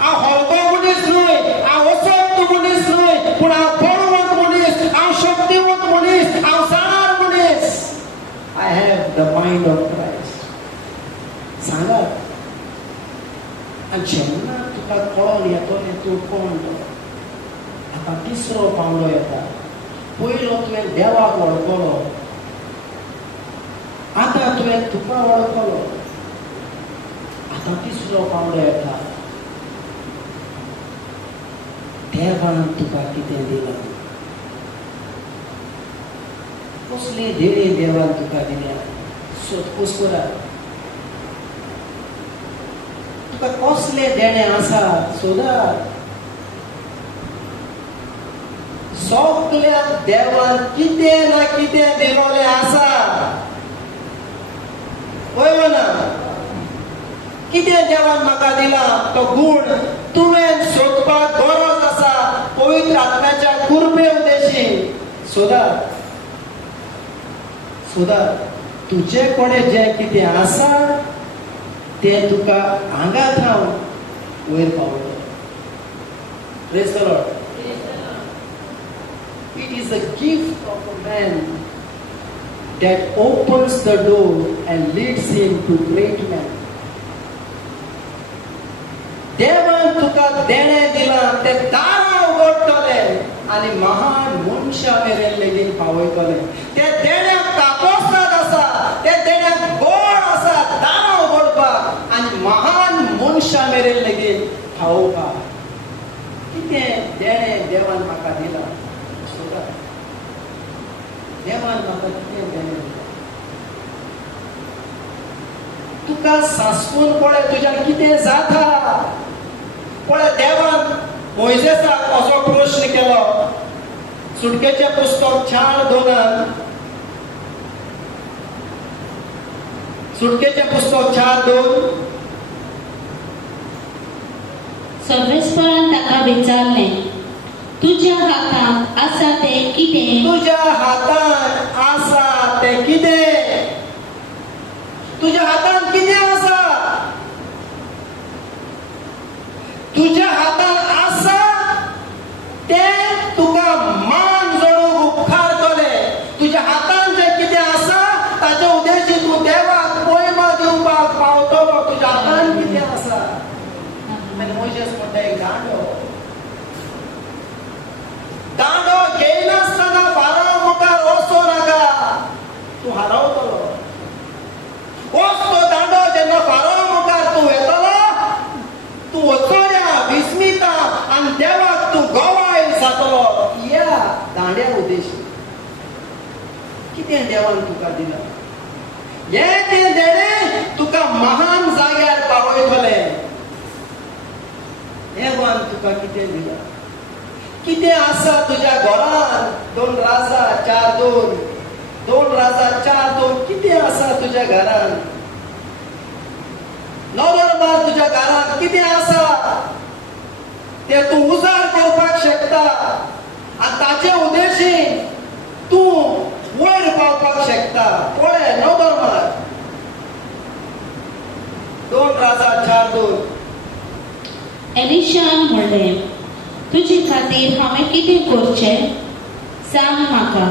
हांव हलको मनीस न्हय हांव वचत मनीस न्हय पूण हांव बळवंत मनीस हांव शक्तिवंत मनीस हांव जाणार मनीस I have the mind of Christ सांगात आनी जेन्ना तुका कळोन येतलें तूं कोण तो आतां तिसरो पावलो येता पयलो तुवें देवाक वळखलो आतां तुवें तुका वळखलो आतां तिसरो पावलो येता देवान तुका कितें दिलां कसली देणी देवान तुका दिल्या सोदपूस करात तुका कसले देणे आसा सोदात सगळ्याक देवान कितें ना कितें दिलोलें आसा वय ना कितें देवान म्हाका दिला तो गूण तुवें सोदपाक गरज आसा पवित्र आत्म्याच्या कुरबे उदेशी सोदात तुजे कडेन जें कितें आसा तें तुका हांगात हांव वयर पावलो praise the lord it is a gift of a man that opens the door and leads him to great men. देवान तुका देणे दिला ते दार उगडटले आनी महान मनशां मेरेन लेगीत पावयतले ते देण्याक तापोसनात आसा ते देण्याक गोड आसा दार उगडपाक आनी महान मनशां मेरेन लेगीत पावोवपाक देवान म्हाका कितें देणें दिलें. तुका सांसपून पळय तुज्यान कितें जाता. पळय देवान मोइसेसाक असो प्रश्न केलो. सुटकेचें पुस्तक 4:2 सुटकेचें पुस्तक 4:2 सर्वेस्परान ताका विचारलें, तुज्या हातांत आसा तें कितें? तुज्या हातांत आसा तें कितें? तुज्या हातांत कितें आसा? तुज्या हातांत आसा तें तुका मान जणू उपकारतलें. तुज्या हातांत जें कितें आसा ताचे उद्देशी तूं देवाक महिमा दिवपाक पावतलो. तुज्या हातांत कितें आसा? आनी मोइसेस म्हणटा एक दांडो घेयनासतना फाराव मुखार वचो नाका. तूं हारावतलो. होच तो दांडो जेन्ना फाराव मुखार तूं येतलो, तूं वचोऱ्या विस्मिता आनी देवाक तूं गोवाय जातलो. या दांड्या उद्देशी कितें देवान तुका दिलां? हें तें देणें तुका महान जाग्यार पावयतलें. देवान तुका कितें दिलां? कितें आसा तुज्या घरांत? 2 राजा 4:2 2 राजा 4:2 कितें आसा तुज्या घरांत? नवरबार तुज्या घरांत कितें आसा तें तूं उजार करपाक शकता आनी ताचे उद्देशीन तूं वयर पावपाक शकता. पळय नवरबार 2 राजा 4:2 एलिशान म्हणलें, तुजे खातीर हांवें कितें करचें? सांग म्हाका.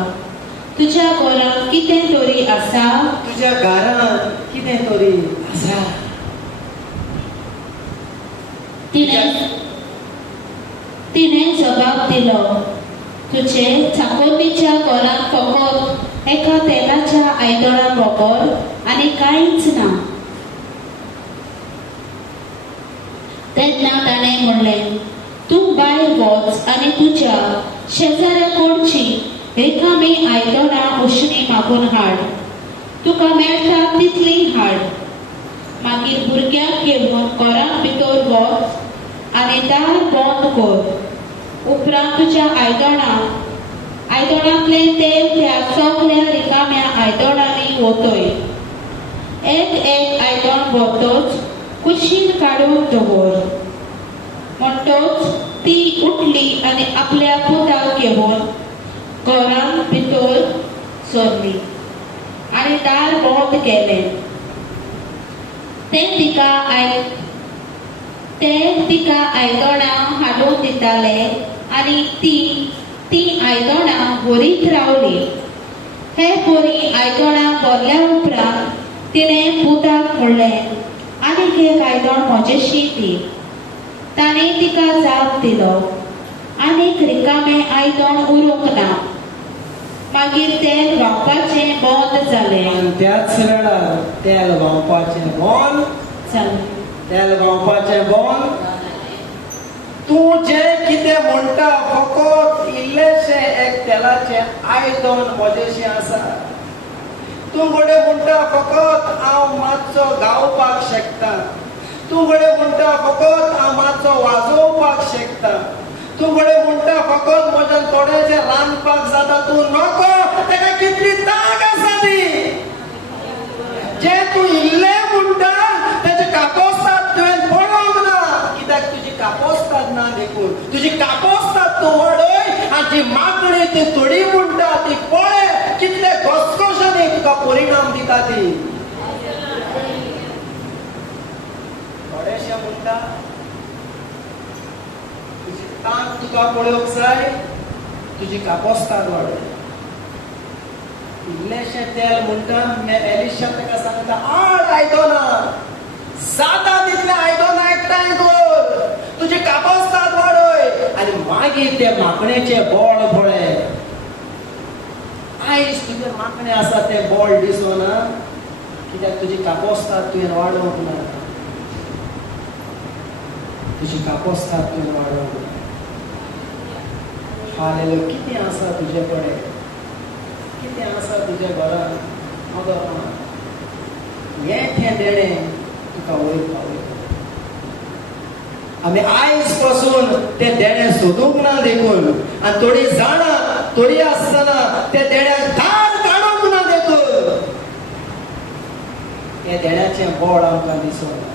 तुज्या घरांत कितें तरी आसा? तुज्या घरांत कितें तरी आसा? तिणें जबाब दिलो, तुजे चाकोनीच्या घरांत फकत एका तेलाच्या आयदनां बरोबर आनी कांयच ना. तेन्ना ताणें म्हणलें, तूं भायर वच आनी तुज्या शेजाऱ्याकडची रिकामी आयदनां उश्णी मागून हाड. तुका मेळटा तितली हाड. मागीर भुरग्याक घेवन घरांत भितर वच आनी दार बंद कर. उपरांत तुज्या आयदनांतलें तेल त्या सगळ्या रिकाम्या आयदनांनी ओतय. एक आयदन भरतोच कुशीन काडून दवर. म्हणटोच ती उठली आनी आपल्या पुताक घेवन घरांत भितर सरली आनी दार बंद केलें. ते तिका आयदनां हाडून दिताले आनी ती आयदनां भरीत रावली. हे बरी आयदनां भरल्या उपरांत तिणें पुताक म्हणलें, आनीक एक आयदन म्हजेशी दी. ताणें तिका जाप दिलो, आनीक रिकामें आयदन उरूंक ना. मागीर तेल व्हांवपाचें बंद जालें. आनी त्याच वेळार तेल व्हांवपाचें बंद तूं जें कितें म्हणटा फकत इल्लेशें एक तेलाचें आयदन म्हजेशी आसा. तूं घडये म्हणटा फकत हांव मातसो गावपाक शकता. तूं घडये म्हणटा फकत हांव मातसो वाजोवपाक शकता. तूं घडये म्हणटा फकत म्हज्यान थोडेशें रांदपाक जाता. तूं नको. ताका कितली ताक आसा ती. जें तूं इल्लें म्हणटा तेजे कापोस्ताद तुवें पळोवंक ना. कित्याक तुजी कापोस्ताद ना देखून. तुजी कापोस्ताद तूं वाडय आनी जी मागणी ती थोडी म्हणटा ती पळय कितले घसघशांनी तुका परिणाम दिता ती. थोडेशें म्हणटा तुजी ताक तुका पळोवंक जाय. तुजी कापोस्ताद वाडय. इल्लेशें तेल म्हणटा एलिशा ताका सांगता, हाड आयदनां. जाता तितलें आयदनां एकठांय कर. तुजी कापोस्ताद वाडय आनी मागीर ते माकणेचें बोळ पळय. आयज तुजें माकणें आसा तें बोळ दिसना कित्याक तुजी कापोस्ताद तुवें वाडोवंक ना. तुजी कापोस्ताद तुवें वाडोवंक ना. हालेलुया. कितें आसा तुजे कडेन? कितें आसा तुज्या घरान हें तें देणें तुका वयर पावयता. आमी आयज पासून तें देणें सोदूंक ना देखून, आनी थोडी जाणां थोडी आसतना त्या देण्याक दार काडूंक ना देखून हे देण्याचें बोड आमकां दिसूंक ना.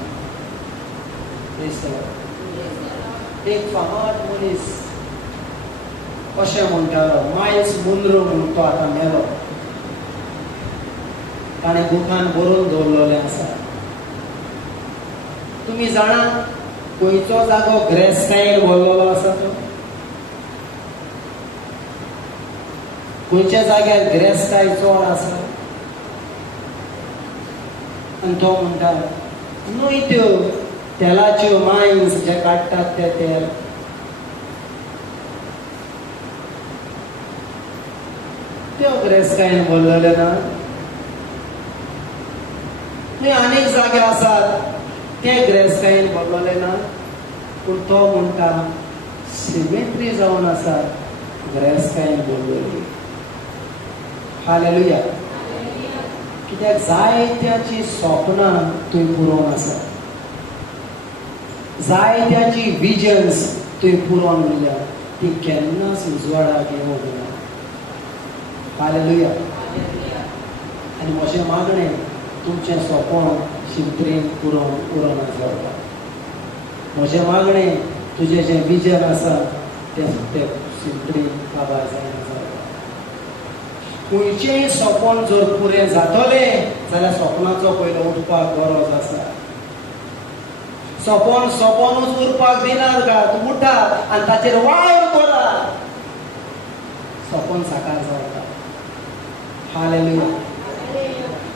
एक फामाद मनीस अशें म्हणटालो, मायल्स मुनरो म्हणून तो आतां मेलो. ताणें बुकान बरोवन दवरलेलें आसा. तुमी जाणा खंयचो जागो ग्रेस्तायेन व्हरलेलो आसा तो? खंयच्या जाग्यार ग्रेस्ताय चोड आसा? आनी तो म्हणटा न्हय त्यो तेलाच्यो मायन्स जे काडटात ते तेल, त्यो ग्रेस्तायेन व्हरलेले ना. थंय आनीक जागे आसात ते ग्रेस्तायेन व्हरलेले ना. पूण तो म्हणटा सिमेट्री जावन आसात ग्रेस्तायेन व्हरलेली. हालेलुया. कित्याक जायत्याची स्वप्नां थंय पुरोवन आसा, जायत्याची विजन्स थंय पुरोवन उरल्या, ती केन्नाच उजवाडाक येवंक ना. हालेलुया. आनी म्हजें मागणें तुमचें स्वप्न शिंत्रेन पुरोवन उरोना जावपाक. म्हजें मागणें तुजें जें विजन आसा तें शिंत्रेन काबार जायना जावपाक. खंयचेंय स्वप्न जर पुरें जातलें जाल्यार स्वप्नाचो पयलो उठपाक गरज आसा. स्वप्नूच उरपाक दिनात का, तूं उठा आनी ताचेर वावर करा, स्वप्न साकार जाता. हालेलुया.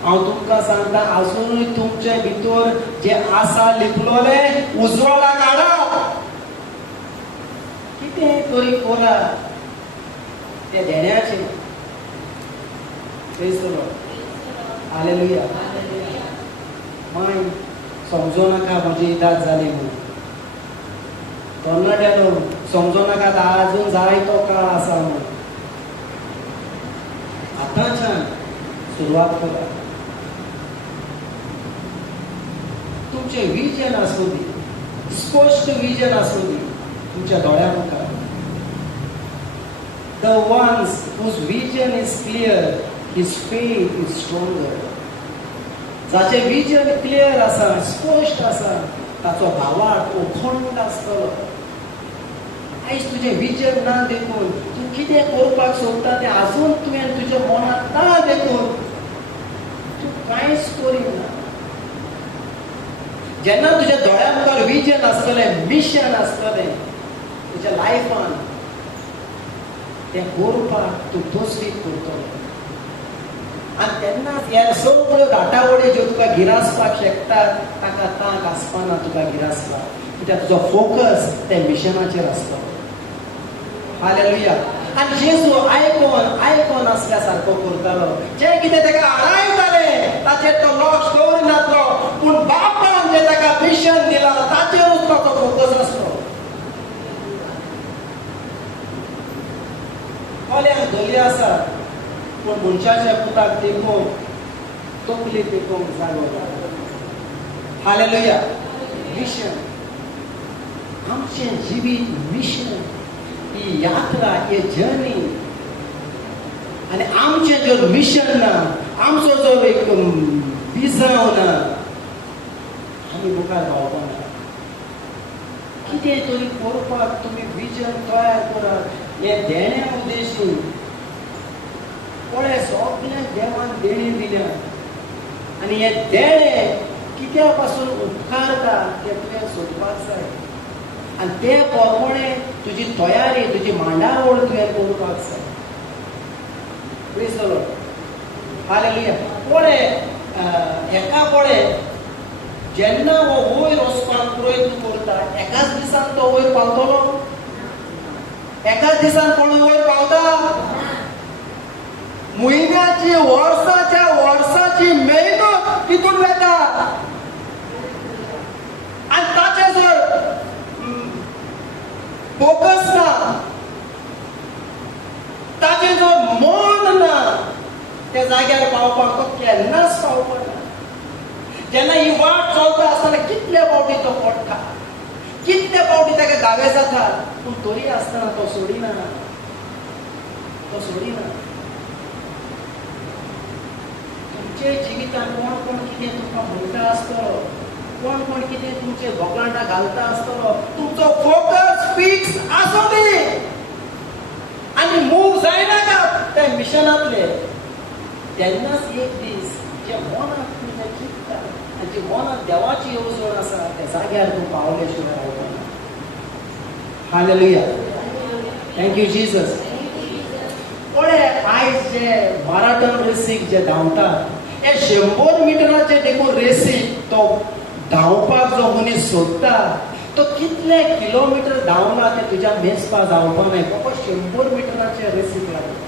हांव तुमकां सांगता आजुनूय तुमचे भितर जे आसा लिपलोले उजवाडाक हाडात. कितें तरी करा ते देण्याचें. हालेलुया. माय समजो नाका म्हजी इदात जाली म्हणून. तरणाट्यानो समजो नाका आजून जायतो काळ आसा म्हणून. आतांच्यान सुरवात करा. तुमचे विजन आसूं दी, स्पश्ट विजन आसूं दी तुमच्या दोळ्या मुखार. The ones whose vision is clear, his faith is stronger. जाचे विजन क्लियर आसा, स्पश्ट आसा, ताचो भावार्थ अखंड आसतलो. आयज तुजें विजन ना देखून तूं कितें करपाक सोदता तें आजून तुवें तुज्या मनांत ना देखून तूं कांयच करिना. जेन्ना तुज्या दोळ्या मुखार विजन आसतलें, मिशन आसतलें तुज्या लायफान, तें करपाक तूं दोस्तीक करतलो. आनी तेन्नाच ह्या सगळ्यो घाटावळी ज्यो तुका गिरासपाक शकतात ताका तांक आसपाना तुका गिरासपाक. कित्याक तुजो फोकस त्या मिशनाचेर आसतलो. हालेलुया. आनी जेजू आयकोन आसल्या सारको करतालो. जें कितें ताका आरायतालें ताचेर तो लक्ष दवरिनातलो, पूण बापान जें ताका मिशन दिलां ताचेरूच ताचो फोकस आसलो. कोल्याक धोली आसा पूण मनशाच्या पुताक देखून तकली देखून जागो. हालेलुया. मिशन, आमचें जिवीत मिशन, ही यात्रा, ही जर्नी. आनी आमचें जर मिशन ना, आमचो जर एक विजाव ना, आमी मुखार पावपाक ना. कितें तरी करपाक तुमी विजन तयार करात. हे देण्या उद्देशी पळय सगळ्यांक देवान देणी दिल्या, आनी हे देणे कित्या पासून उपकारता तें तुवें सोदपाक जाय. आनी ते प्रमाणे तुजी तयारी, तुजी मांडावळ तुवें करपाक जाय. Praise the Lord. हालेलुया. पळय एका पळय जेन्ना हो वयर वचपाक प्रयत्न करता, एकाच दिसान तो वयर पावतलो? एकाच दिसान कोण वयर पावता? म्हयन्याची, वर्साची मेहनत तितून वता. आनी ताचे जर फोकस ना, ताचे जर मन ना, त्या जाग्यार पावपाक तो केन्नाच पावपाना. जेन्ना ही वाट चलता आसतना कितले फावटी तो पडटा, कितले फावटी ताका घावे जातात, पूण तरी आसतना तो सोडिना. तुमचे जिवितांत कोण कोण कितें तुमकां म्हणटा आसतलो, कोण कितें तुमचे भोगलांडा घालता आसतलो, तुमचो फोकस फिक्स आसूं दी आनी मूव जायनाका त्या मिशनांतले. तेन्नाच एक दीस जे मनांत तुजें चिंतता आनी जी मनांत देवाची येवजण आसा त्या जाग्यार तूं पावले शिवाय रावपाना. हालेलुया. Thank you Jesus. पळय आयज जे मॅरेथॉन रेसीक जे धांवतात, हे 100 मिटराचे देखून रेसीक तो धांवपाक जो मनीस सोदता, तो कितले किलोमीटर धांवला ते तुज्या मेजपा जावपा नाय. बाबा 100 मिटराचे रेसीक लागला,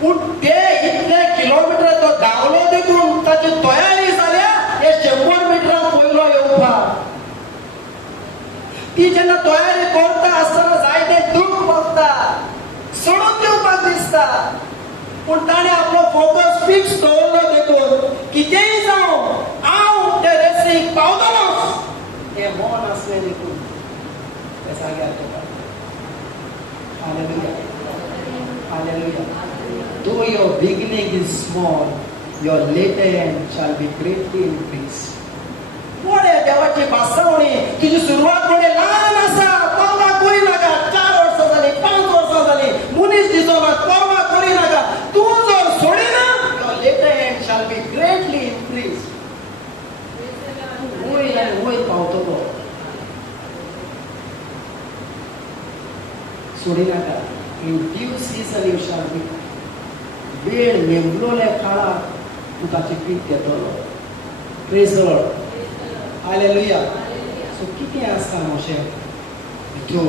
पूण ते इतले किलोमीटर तो धांवलो देखून ताची तयारी जाल्या हे 100 मिटरां पयलो येवपाक. ती जेन्ना तयारी करता आसतना जायते दूख भोगता, सोडून दिवपाक दिसता, पूण ताणें आपलो फोकस फिक्स दवरलो देखून कितेंय जावं हांव ते रेसीक पावतलोच हें मन आसलें देखून त्या जाग्यार तो पावलो. Hallelujah. Hallelujah. Though your beginning is small, your later end shall be greatly increased. कोणे देवाची भासावणी, तुजी सुरवात कोणे ल्हान आसा, परवां करिनाका. 4 वर्सां जाली, 5 वर्सां जाली, मनीस दिसना, परवां करिनाका. तूं जर सोडिना, your later end shall be greatly increased. वयर आनी वयर पावतलो. सोडिनाका. In due season you shall be. वेळ नेमलोल्या काळात तूं ताची पीक घेतलो. Praise the Lord. Hallelujah. So कितें आसा मोशे भितर,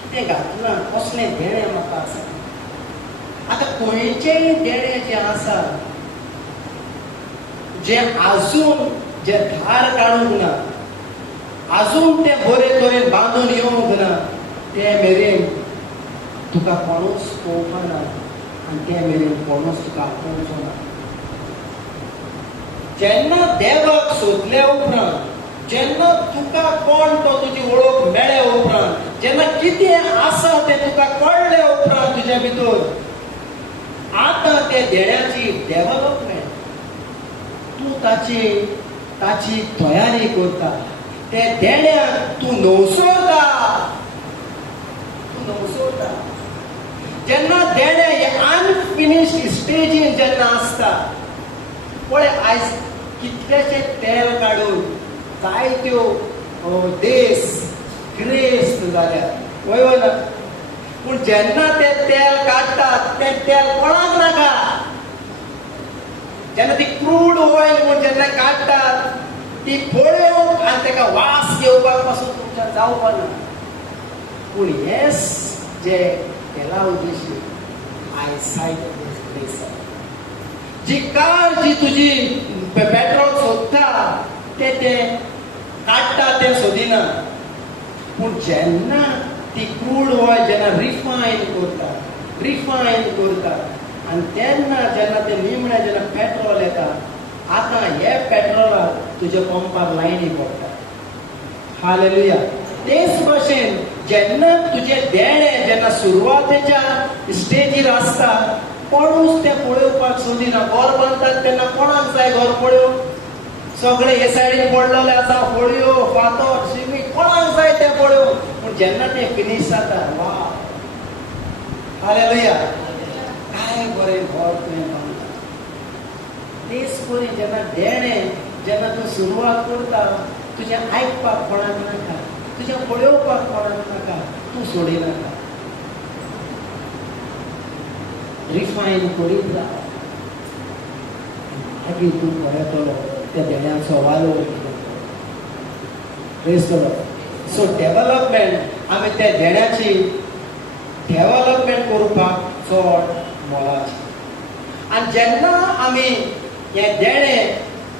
कितें घातलां, कसलें देणें म्हाका आसा. आतां खंयचेय देणें जें आसा, जे आजून जे धार काडूंक ना, आजून ते बरे तरेन बांदून येवंक ना, ते मेरेन तुका कोणूच पळोवपाना आनी ते मेरेन कोणूच तुका आपोवचो ना. जेन्ना देवाक सोदले उपरांत, जेन्ना तुका कोण तो तुजी वळख मेळे उपरांत, जेन्ना कितें आसा तें तुका कळ्ळे उपरांत तुजे भितर, आतां ते देण्याची डेव्हलपमेंट तूं ताची तयारी करता. ते देण्याक तूं नवसोता. जेन्ना देणें हे अनफिनिश्ड स्टेजीन जेन्ना आसता, पळय आयज कितलेशे तेल काडून जायत्यो देस ग्रेस्त जाल्यात, वय ना. पूण जेन्ना ते तेल काडटात, ते तेल कोणाक नाका. जेन्ना ती क्रूड ऑयल म्हूण जेन्ना काडटात, ती पळोवंक आनी ताका वास घेवपाक पासून तुमच्यान जावपाना. पूण हेच जे तेला उद्देशी आयसायट जी कार जी तुजी पेट्रोल सोदता ते काडटा ते सोदिना. पूण जेन्ना ती क्रूड ऑयल जेन्ना रिफायन करता आनी तेन्ना जेन्ना ते निमणें जेन्ना पेट्रोल येता, आतां हे पेट्रोलाक तुज्या पंपार लायनी पडटा. हालेलुया. तेच भाशेन जेन्ना तुजे देणें जेन्ना सुरवातेच्या स्टेजीर आसता, कोणूच ते पळोवपाक सोदिना. घर बांदतात तेन्ना कोणाक जाय घर पळोवंक? सगळे हे सायडीन पडलेले आसा, फळयो, फातर, सिमीट, कोणाक जाय ते पळोवंक. पूण जेन्ना ते फिनीश जाता, वा हालेलुया, काय बरें घर तुवें बांदता. तेच परी जेन्ना देणें जेन्ना तूं सुरवात करता, तुजें आयकपाक कोणाक नाका, तुजें पळोवपाक कोणाक नाका, तूं सोडिनाका. रिफायन करीत राव, मागीर तूं पळयतलो त्या देण्याचो वालो. सो डेव्हलपमेंट, आमी त्या देण्याची डेव्हलपमेंट करपाक चड मोलाची. आनी जेन्ना आमी हे देणें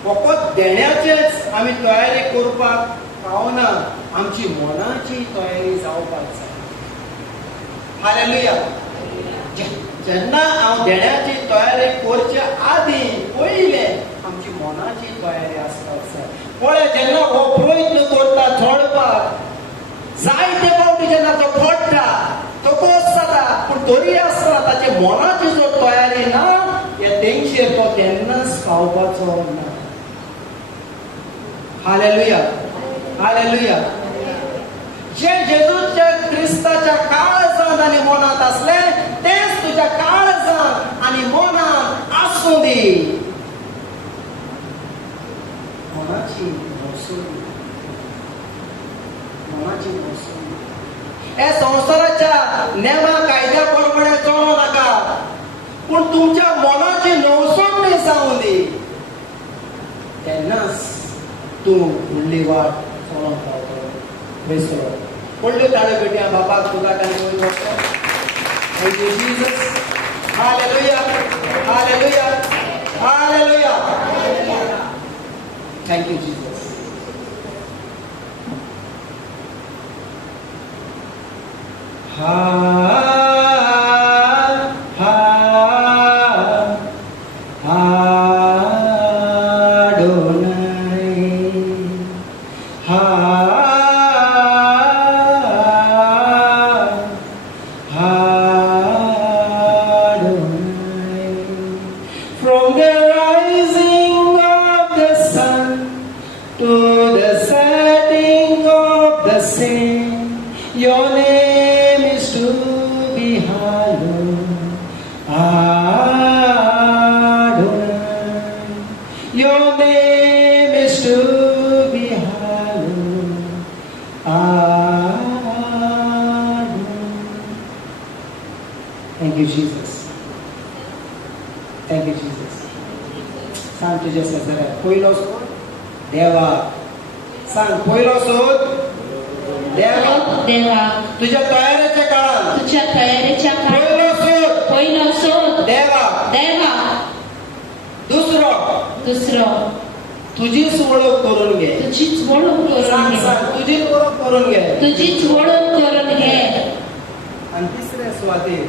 फकत देण्याचेच आमी तयारी करपाक पावना, आमची मनाची तयारी जावपाक जाय. हालेलुया. जेन्ना हांव देण्याची तयारी करचे आदीं पयले आमची मनाची तयारी आसपाक जाय. पळय जेन्ना हो प्रयत्न करता चडपाक जायते फावटी जेन्ना तो पडटा तो कोस जाता पूण तरी आसतना ताचे मनाची जर तयारी ना हे तेंगशेर तो केन्नाच पावपाचो ना. Hallelujah hallelujah. जे जेजूच्या क्रिस्ताच्या काळजांत आनी मनांत आसले तेच तुज्या काळजांत आनी मनांत आसूं दी. मनाची मोसुरी मनाची मोसुरी. हे संवसाराच्या नेमा कायद्या प्रमाणे चलो नाका पूण तुमच्या मनाची नवसोडणी जावं दी. तेन्नाच तूं फुडली वाट चलोवंक पावतलो. Praise the Lord. व्हडल्यो ताळयो पेटया बापाक तुका ताणें वयलो. Thank you Jesus. Hallelujah hallelujah hallelujah. Thank you Jesus. From the rising of the sun to the setting of the same, your name is to be hallowed. Adonai, your name is to be hallowed. Adonai. Thank you, Jesus. Thank you, Jesus. सांग तुझ्या शेजाऱ्याक पयलो सोद देवा. सांग पयलो सोद देवा. देवा तुझ्या तयारेच्या काळात तुझ्या तयारीच्या पयलो सोद पहिलो शोध देवा. देवा. दुसरो दुसरो तुझीच ओळख करून घे. तुझीच ओळख करून सांग घे. सांग तुझीच ओळख करून घे. तुझीच ओळख करून घे. आणि तिसऱ्या सुवातेर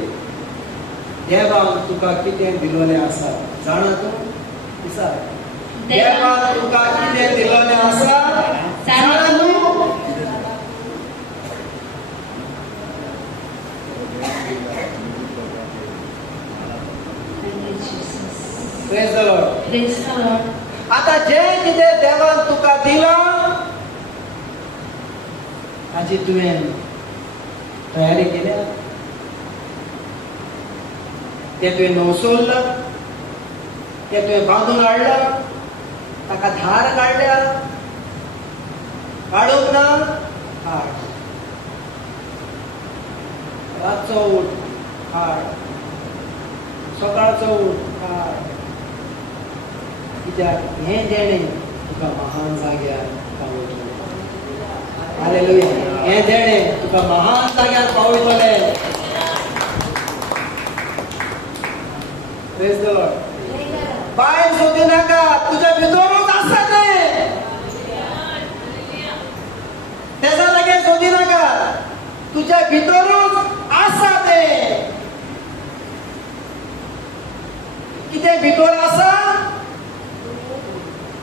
देवान तुका कितें दिलोलें आसा जाणा तूं? विचार. देवान तुका कितें दिलोलें आसा जाणा तूं? Praise the Lord. Praise the Lord. आता जे कितें देवान तुका दिलां ताची तुवें तयारी केल्या. ते तुवें नवसोल्लां, ते तुवें बांदून हाडलां, ताका धार काडल्या. काडूंक ना हाड. रातचो उठ हाड. सकाळचो उठ हाड. कित्याक हें देणें तुका महान जाग्यार पावयतलें. हालेलुया. हें देणें तुका महान जाग्यार पावयतलें. Praise the Lord. भायर सोदू नाका, तुज्या भितरूच आसा तें. तेजा लागीं सोदी नाका, तुज्या भितरूच आसा तें. कितें भितर आसा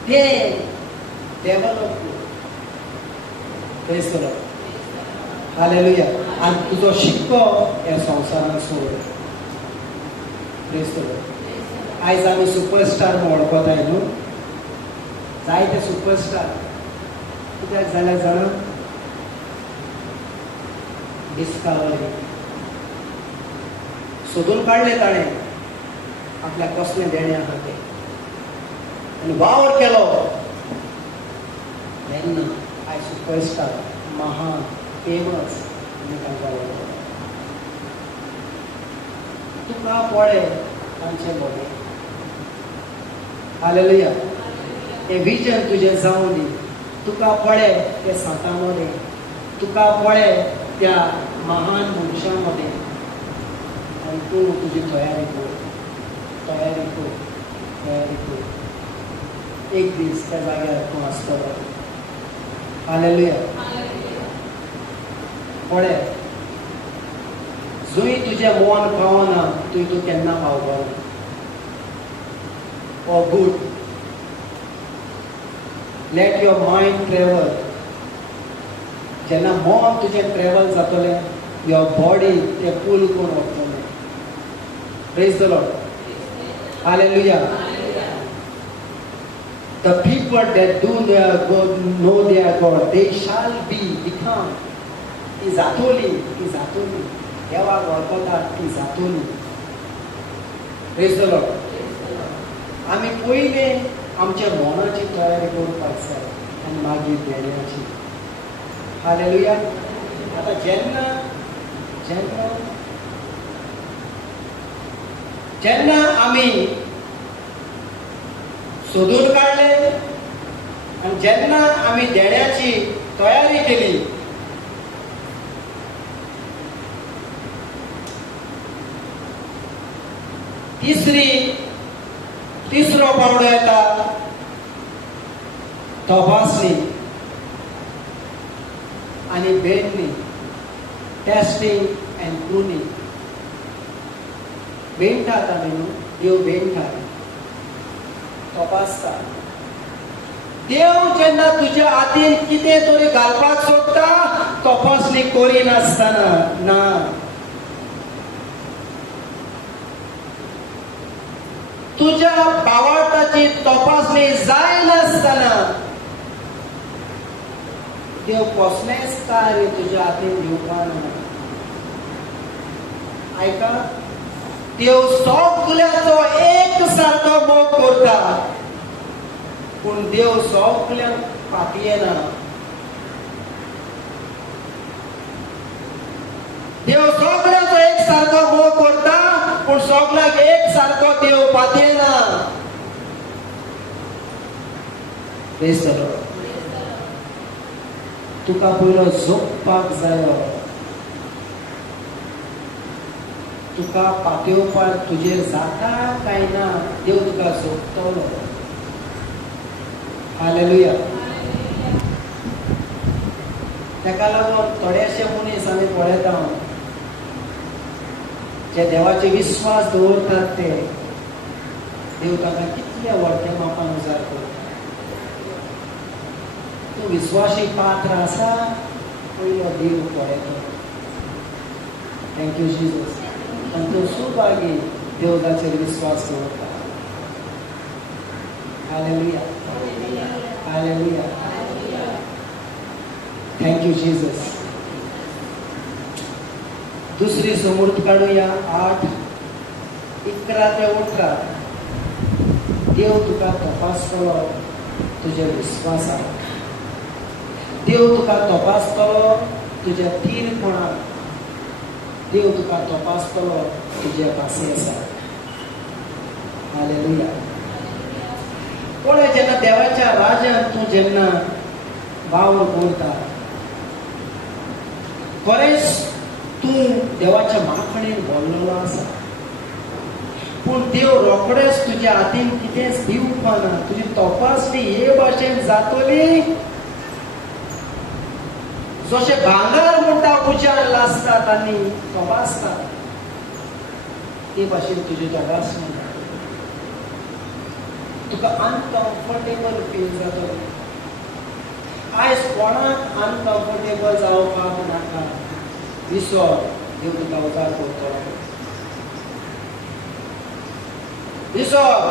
तें डेव्हलप कर. Praise the Lord. हालेलुया. आनी तुजो शिक्को ह्या संवसारांत सोड. Praise the Lord. आयज आमी सुपरस्टार वळखताय न्हू. जायते सुपरस्टार कित्याक जाल्यार जाणा डिस्कवरी सोदून काडलें ताणें आपल्याक कसलें देणें आहा तें आनी वावर केलो. तेन्ना आयज सुपरस्टार महान फेमस आनी तांकां वळखता. तुका पळय तांचें बरें. हालेलुया. तें विजन तुजें जावं दी. तुका पळय तें सांता मदें. तुका पळय त्या महान मनशां मदें. आनी तूं तुजी तयारी कर. तयारी कर. तयारी कर. एक दीस त्या जाग्यार तूं आसतलो. हालेलुया. पळय जंय तुजें मन पावना थंय तूं केन्ना पावपाना. Or good. Let your mind travel. जेन्ना मन तुजें ट्रॅव्हल जातलें, your body तें पूल करून वतलें. Praise the Lord. Hallelujah. The people that do their God, know their God, they shall become. ती जातोली. देवाक वळखतात ती जातोली. Praise the Lord. आमी पयले आमच्या मनाची तयारी करपाक जाय आनी मागीर देण्याची. हालेलुया. आतां जेन्ना आमी सोदून काडले आनी जेन्ना आमी देण्याची तयारी केली, तिसरो पावडो येता तपासणी आनी भेटणी. Testing and pruning. भेटतात आमी न्हू, देव भेटतात, तपासता. देव जेन्ना तुज्या हातीन कितें तरी घालपाक सोदता, तपासणी करिनासतना ना. तुज्या भावार्थाची तपासणी जायनासतना देव कसलेंच कार्य तुज्या हातीन दिवपाक ना. आयका, देव सगळ्याचो एक सारको मोग करता, पूण देव सगळ्यांक पातयेना. देव सगळ्याचो एक सारको मोग करता, पूण सगळ्यांक एक सारको देव पातयेना. Praise the Lord. तुका पयलो जोगपाक जायो. तुका पातयेवपाक तुजेर जाता काय ना, देव तुका जोगतलो. हालेलुया. तेका लागून थोडेशे मनीस आमी पळयता जे देवाचे विश्वास दवरतात, ते देव ताका कितल्या व्हडल्या मापान उजार करता. तूं विश्वासी पात्र आसा, पयलो देव पळयता. Thank you Jesus. आनी तूं सुभागी देव ताचेर विश्वास दवरता. हालेलुया. हालेलुया. Thank you Jesus. दुसरी समृद्ध काढूया. 8:11 ते 18. देव तुका तपासतलो तुज्या विश्वासाक. देव तुका तपासतलो तुज्या थीरपणाक. देव तुका तपासतलो तुज्या भासेसाक. हालेलुया. पळय, जेन्ना देवाच्या राज्यांत तूं जेन्ना वावर करता, खरेंच तूं देवाच्या माखणेन भरलेलो आसा, पूण देव रोखडेच तुज्या हातीन कितेंच दिवपाना. तुजी तपासणी हे भाशेन जातली जशें भांगर म्हणटा उज्यान लासतात आनी तपासतात, ते भाशेन तुजी तपासणी. तुका अनकम्फर्टेबल फील जातलो. आयज कोणाक अनकम्फर्टेबल जावपाक नाका. विसर, देव तुका उजार करतलो. विसर.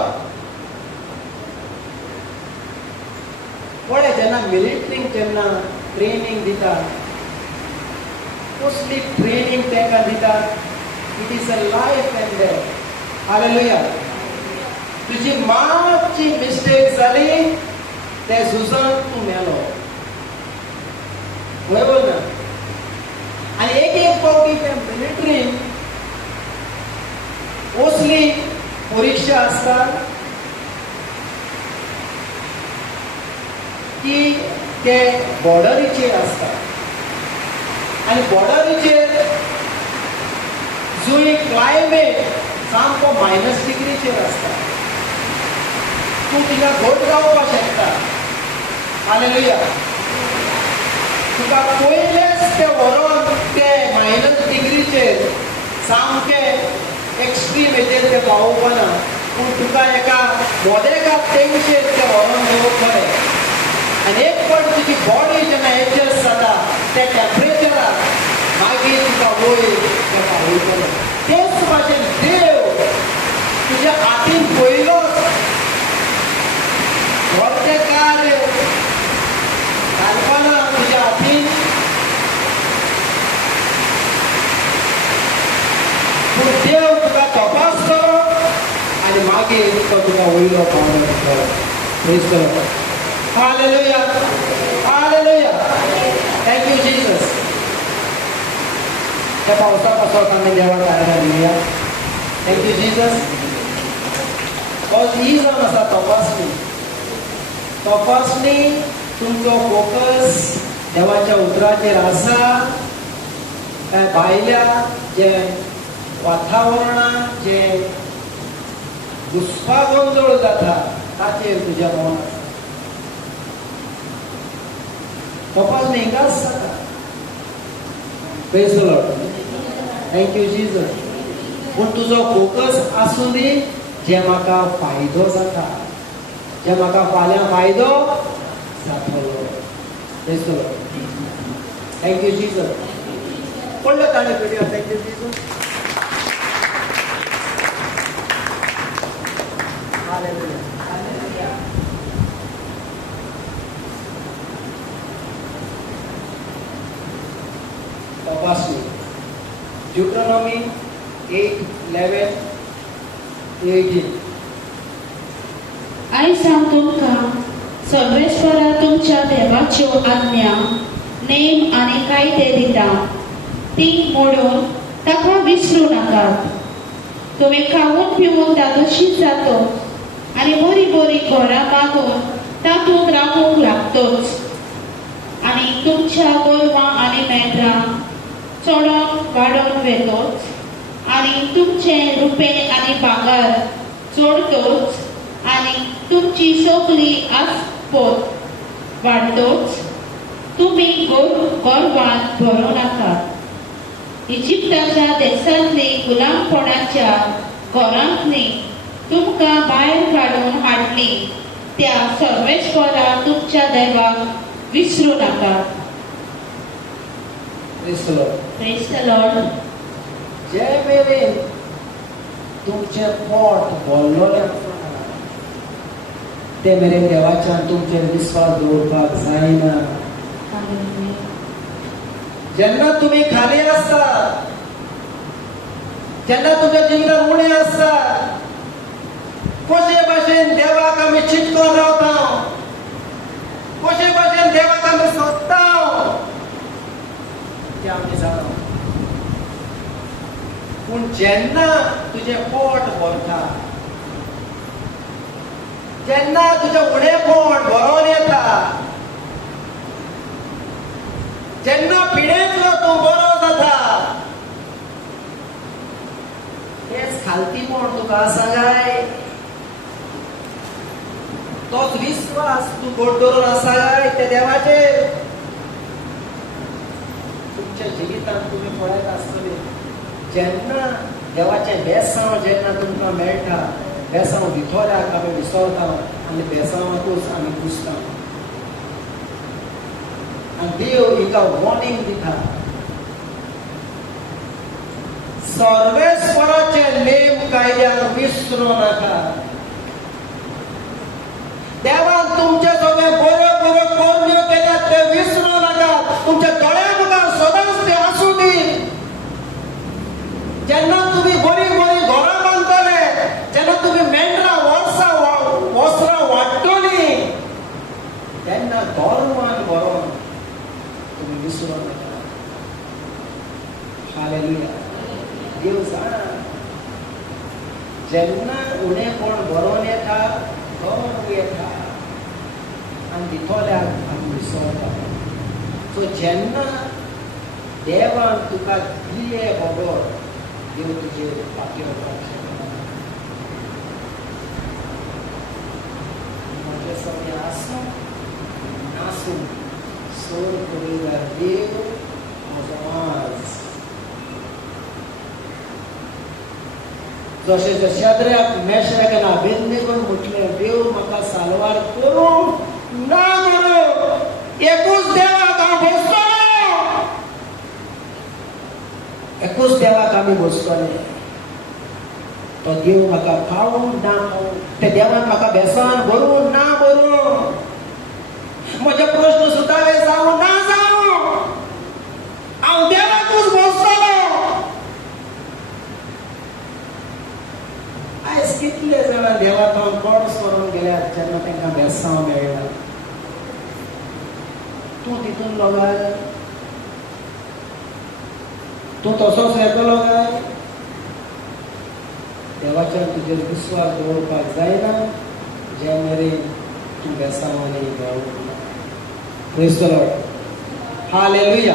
पळय, जेन्ना मिलिटरीक जेन्ना ट्रेनिंग दितात, कसली ट्रेनिंग तांकां दितात. It is a life end death. Hallelujah. तुजी मातशी मिस्टेक जाली, ते झुजान तूं मेलो. बरोबर ना? आनी एक फावटी त्या मिलिटरीन असली परीक्षा आसता की ते बॉर्डरीचेर आसता. आनी बॉर्डरीचेर जंय क्लायमेट सामको -डिग्रीचेर आसता, तूं तिका घट जावपाक शकता. हालेलुया. तुका पयलेच ते व्हरोन ते -डिग्रीचेर सामकें एक्स्ट्रीम हेजेर तें पावोवपाना पूण तुका एका मोदेगाक तेंगशेर तें व्हरोन दवरतलें आनी एक फावट तुजी बॉडी जेन्ना एडजस्ट जाता त्या टेम्परेचरार मागीर तुका वयर तें पावयतलें. तेच भाशेन देव तुज्या हातीन पयलोच व्हडलें कार्य घालपाना तुज्या हातीन, पूण देव तुका तपासतलो आनी मागीर तो तुका वयलो पावलो दितलो. Praise the Lord. Hallelujah, hallelujah. Thank you Jesus. त्या पावसा पासत आमी देवाक आराधना दिवया. Thank you Jesus. ही जावन आसा तपासणी. तपासणी तुमचो फोकस देवाच्या उतराचेर आसा काय भायल्या जे वातावरणात जे घुसपागोंदळ जाता ताचेर तुजें मन आसा. तपासणी हिंगाच जाता. Praise the Lord. Thank you Jesus. पूण तुजो फोकस आसूं दी जे म्हाका फायदो जाता, जे म्हाका फाल्यां फायदो जातलो. Praise the Lord. Thank you Jesus. पडलो ताणे पिड्यो. Thank you Jesus. हालेलुया. तपासणी. Deuteronomy 8:11-18. आयज हांव तुमकां सर्वेश्वरा तुमच्या देवाच्यो आज्ञा, नेम आनी कायदे दिता ती मोडून ताका विसरूं नाकात. तुमी खावून पिवून दादोशीत जातो आनी बरी बरी घरां बांदून तातूंत रावूंक लागतोच आनी तुमच्या गोरवां आनी मेंढरां चोडोन वाडोवन वेतोच आनी तुमचे रुपे आनी भांगर जोडतोच आनी तुमची सगळी आस्पोत वाडतोच. तुमी गोरवान भरूं नाकात. इजिप्ताच्या देशांतली गुलामपणाच्या घरांतली तुमकां भायर काडून हाडली त्या सर्वेश्वरा तुमच्या देवाक विसरूं नाकात. Praise the Lord. Praise the Lord. जे मेरेन तुमचे पोट भरलोलें ते मेरेन देवाच्यान तुमचेर विश्वास दवरपाक जायना. जेन्ना तुमी खाली आसता, जेन्ना तुमच्या जिवितांत उणें आसता, कशे भाशेन देवाक आमी चिंतून रावता, कशे भाशेन देवाक आमी सोदता ते आमी जाणा. पूण जेन्ना तुजें पोट भरता, जेन्ना तुजें उणेपण भरोन येता, जेन्ना पिडेंतलो तूं बरो जाता, तेच खालतीपण तुका आसा काय? तोच विश्वास तूं घट धरून आसा काय त्या देवाचेर? तुमच्या जिवितांत तुमी पळयत आसतले जेन्ना देवाचें बेसांव जेन्ना तुमकां मेळटा, बेसांव भितोल्याक आमी विसरता आनी बेसांवाकूच आमी पुसता. आनी देव हिका वॉर्निंग दिता, सर्वेस्वराचे नेम कायद्याक विसरूं नाका. देवान तुमचे सगळे बऱ्यो बऱ्यो कर्म्यो केल्यात ते विसरूं नाका. तुमच्या दोळ्या मुखार सदांच ते आसूं दी. जेन्ना तुमी बरी बरी घरां बांदतले, जेन्ना तुमी मेंढरां वस्त्रां वाडटलीं, तेन्ना गोरवान व्हरोन तुमी विसरूं नाका. हालेलुया. देव जाणा जेन्ना उणेपण भरोन येता, गर्व येता आनी भितोल्याक आमी विसरता. सो जेन्ना देवान तुका दिले बरोबर, देव तुजेर पातयेवपाक शकता. म्हजें सगळें आसूं नासूं सोर करूंक देव म्हजो आज. जशें ते शेद्राक मेशराक आनी अबेदनेगोन म्हटलें, देव म्हाका सालवार करूं ना करूं, एकूच देवाक हांव बसतलों, एकूच देवाक आमी बसतले. तो देव म्हाका खावूं ना खावूं, त्या देवान म्हाका बेसान भरूं ना भरूं, म्हजे प्रश्न सुटावे जावं ना जावं, हांव देवाकूच बसतलों. आयज कितले जाणां देवाक हांव कोण सोडून गेल्यात जेन्ना तांकां बेसांव मेळना. तूं तितून लोगाय, तूं तसोच येतलो काय? देवाच्यान तुजेर विश्वास दवरपाक जायना जे मेरेन तूं बेसांवांनी मेळूंक ना. Praise the Lord. Hallelujah,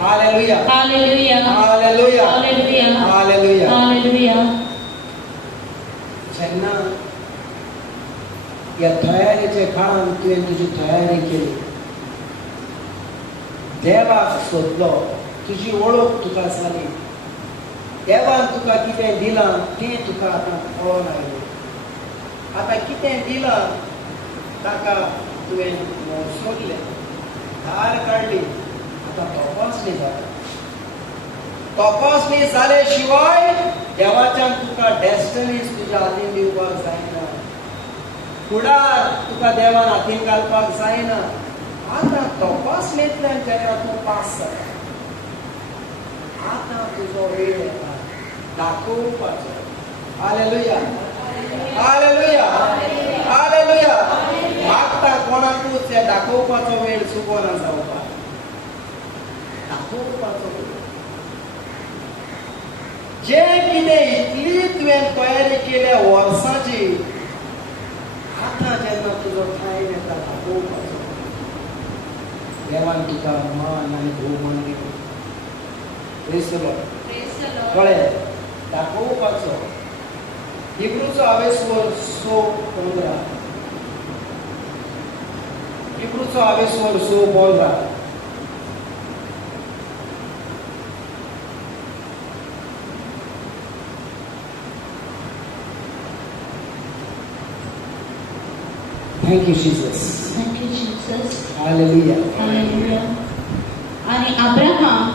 hallelujah, hallelujah, hallelujah, hallelujah, hallelujah. Hallelujah. जेन्ना ह्या तयारीच्या काळान तुवें तुजी तयारी केली, देवाक सोदलो, तुजी वळख तुका जाली, देवान तुका कितें दिलां तें तुका आतां कळोन आयलें. आतां कितें दिलां ताका तुवें सोदलें, धार काडली, आतां तपासणी जाता. तपासणी जाले शिवाय देवाच्यान तुका डेस्टिनीज तुज्या हातीन दिवपाक जायना, फुडार तुका देवान हातीन घालपाक जायना. आतां तपासणेंतल्यान जेन्ना तूं पास जाता, आतां तुजो वेळ येता दाखोवपाचो. Hallelujah, hallelujah, hallelujah. मागता कोणाकूच हे दाखोवपाचो वेळ चुकोना जावपाक. दाखोवपाचो वेळ. जे कितें इतली तुवें तयारी केल्या वर्सांची, आतां जेन्ना तुजो टायम येता दाखोवपाचो, देवान तुका मान आनी भोवमान दिलो. Praise the Lord. कळ्ळें? दाखोवपाचो. हिब्रूचो हावेस 6:15. हिब्रूचो हावेस 6:15. Thank you, Jesus. Thank you, Jesus. Hallelujah. Hallelujah. आणि अब्राहम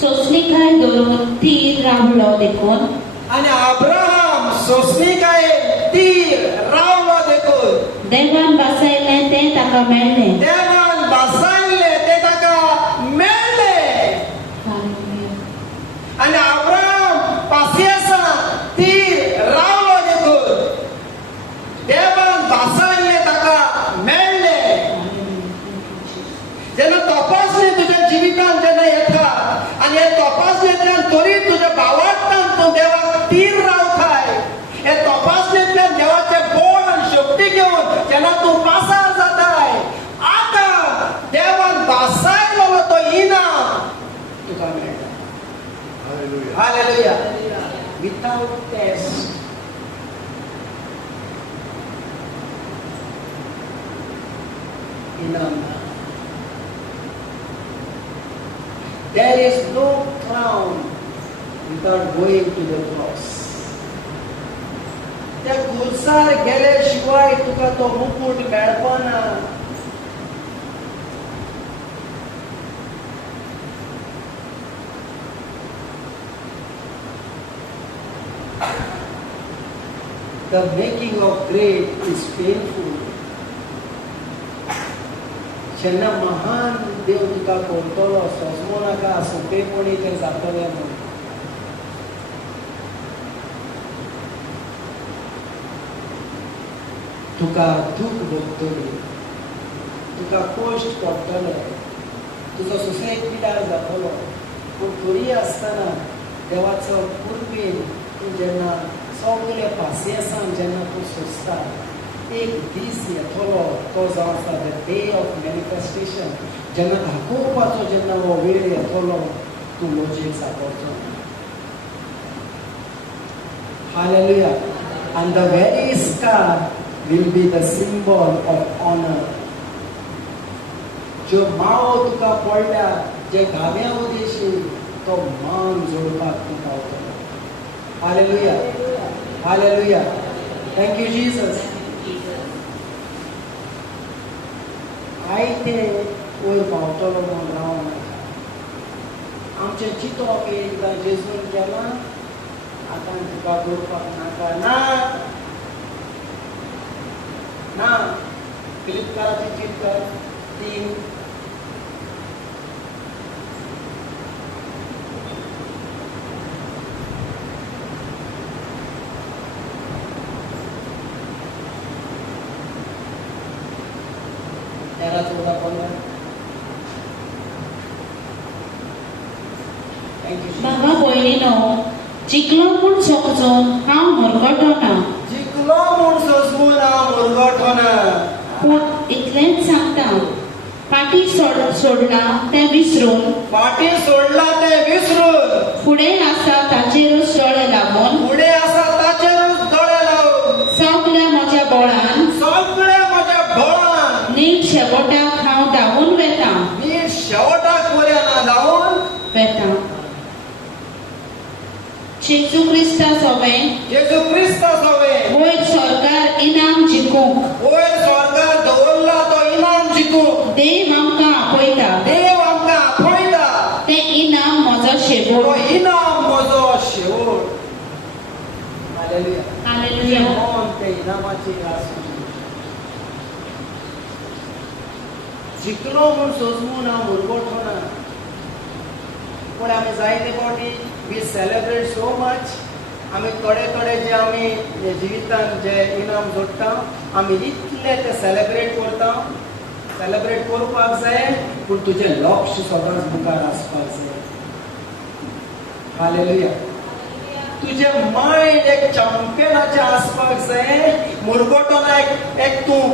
सोंसणीकाय दवरून तीर रावलो देखून, आणि अब्राहम सोंसणीकाय तीर रावलो देखून देवान बासायलें तें ताका मेळ्ळें. देवान बासायले ते ताका मेळ्ळें. हालेलुया. आणि अब्राहम पासियेसान तीर रावलो देखून देवान बासायले ताका मेळ्ळें. जेन्ना तपासणी तुज्या जिवितांत जेन्ना येता आनी हे तपासणेंतल्यान तरी तुज्या भावार्थान तूं देवाक तीर रावताय, हे तपासणेंतल्यान देवाचे बळ आनी शक्ती घेवन जेन्ना तूं पासार जाताय, आतां देवान बासायलो तो इनाम तुका मेळटा. हालेलुया. विथआउट टेस्ट इनाम. There is no crown without going to the cross. त्या खुर्सार गेले शिवाय तुका तो मुकुट मेळपाना. The making of great is painful. जेन्ना महान देव तुका करतलो, सोजमो नाका, सोंपेपणी तें जातलें म्हणून. तुका दूख भोगतली, तुका कश्ट पडटले, तुजो सुसेग पिड्यार जातलो, पूण तरी आसतना देवाचो कुर्बेन तूं जेन्ना सगळे पासियेसान जेन्ना तूं सोंसता, एक दीस येतलो तो जो आसा द डे ऑफ मॅनिफेस्टेशन, जेन्ना दाखोवपाचो जेन्ना हो वेळ येतलो, तूं लॉजीक सांपडचो. Hallelujah. And the very scar will be the symbol of honor. जो माव तुका पडल्या, जे घाव्या उदेशी तो मान जोडपाक तूं पावतलो. Hallelujah. Hallelujah. Thank you, Jesus. आयते वयर पावतलो म्हूण रावं नाका. आमचें चिंतप एकदां जेजून केलां, आतां तुका करपाक नाका. ना ना, फिलिप्पीकाराची चिंत कर. 3 13-14 15. Thank you, Jesus. बाबा भयणीनो, जिखलो म्हूण समजून हांव मुरगटो ना, जिखलो म्हूण सजमून हांव मुरगटो ना. पूण इतलेंच सांगता, फाटी सोडला तें विसरून, फाटी सोडला तें विसरून, फुडें आसा ताचेरूच दोळे लावून, फुडें आसा ताचेरूच दोळे लावन, सगळ्या म्हज्या बळान, सगळे म्हज्या बळान, नीट शेवटाक हांव धांवून वेता. नीट शेवटाक पर्यंत धांवून वेता. जेजू क्रिस्ता सोबें जेजू क्रिस्त सोबें वयर स्वर्गार इनाम जिखूंक वयर स्वर्गार दवरला तो इनाम जिखूंक देव आमकां आपयता. देव आमकां आपयता. तें इनाम म्हजो तो शेवट. इनाम म्हजो शेवट. हालेलुया. हालेलुया. कोण ते इनामाची आसूं. जिखलो म्हूण सजमून हांव मुरगटो ना. पूण आमी जायते फावटी वी सेलेब्रेट सो मच. आमी थोडे जे आमी जिवितांत जे इनाम जोडटा, आमी इतले ते सेलेब्रेट करता. सेलेब्रेट करपाक जाय, पूण तुजें लक्ष सदांच मुखार आसपाक जाय. हालेलुया. तुजें मायंड एक चॅम्पियनाचें आसपाक जाय. मुरगटोना एक तूं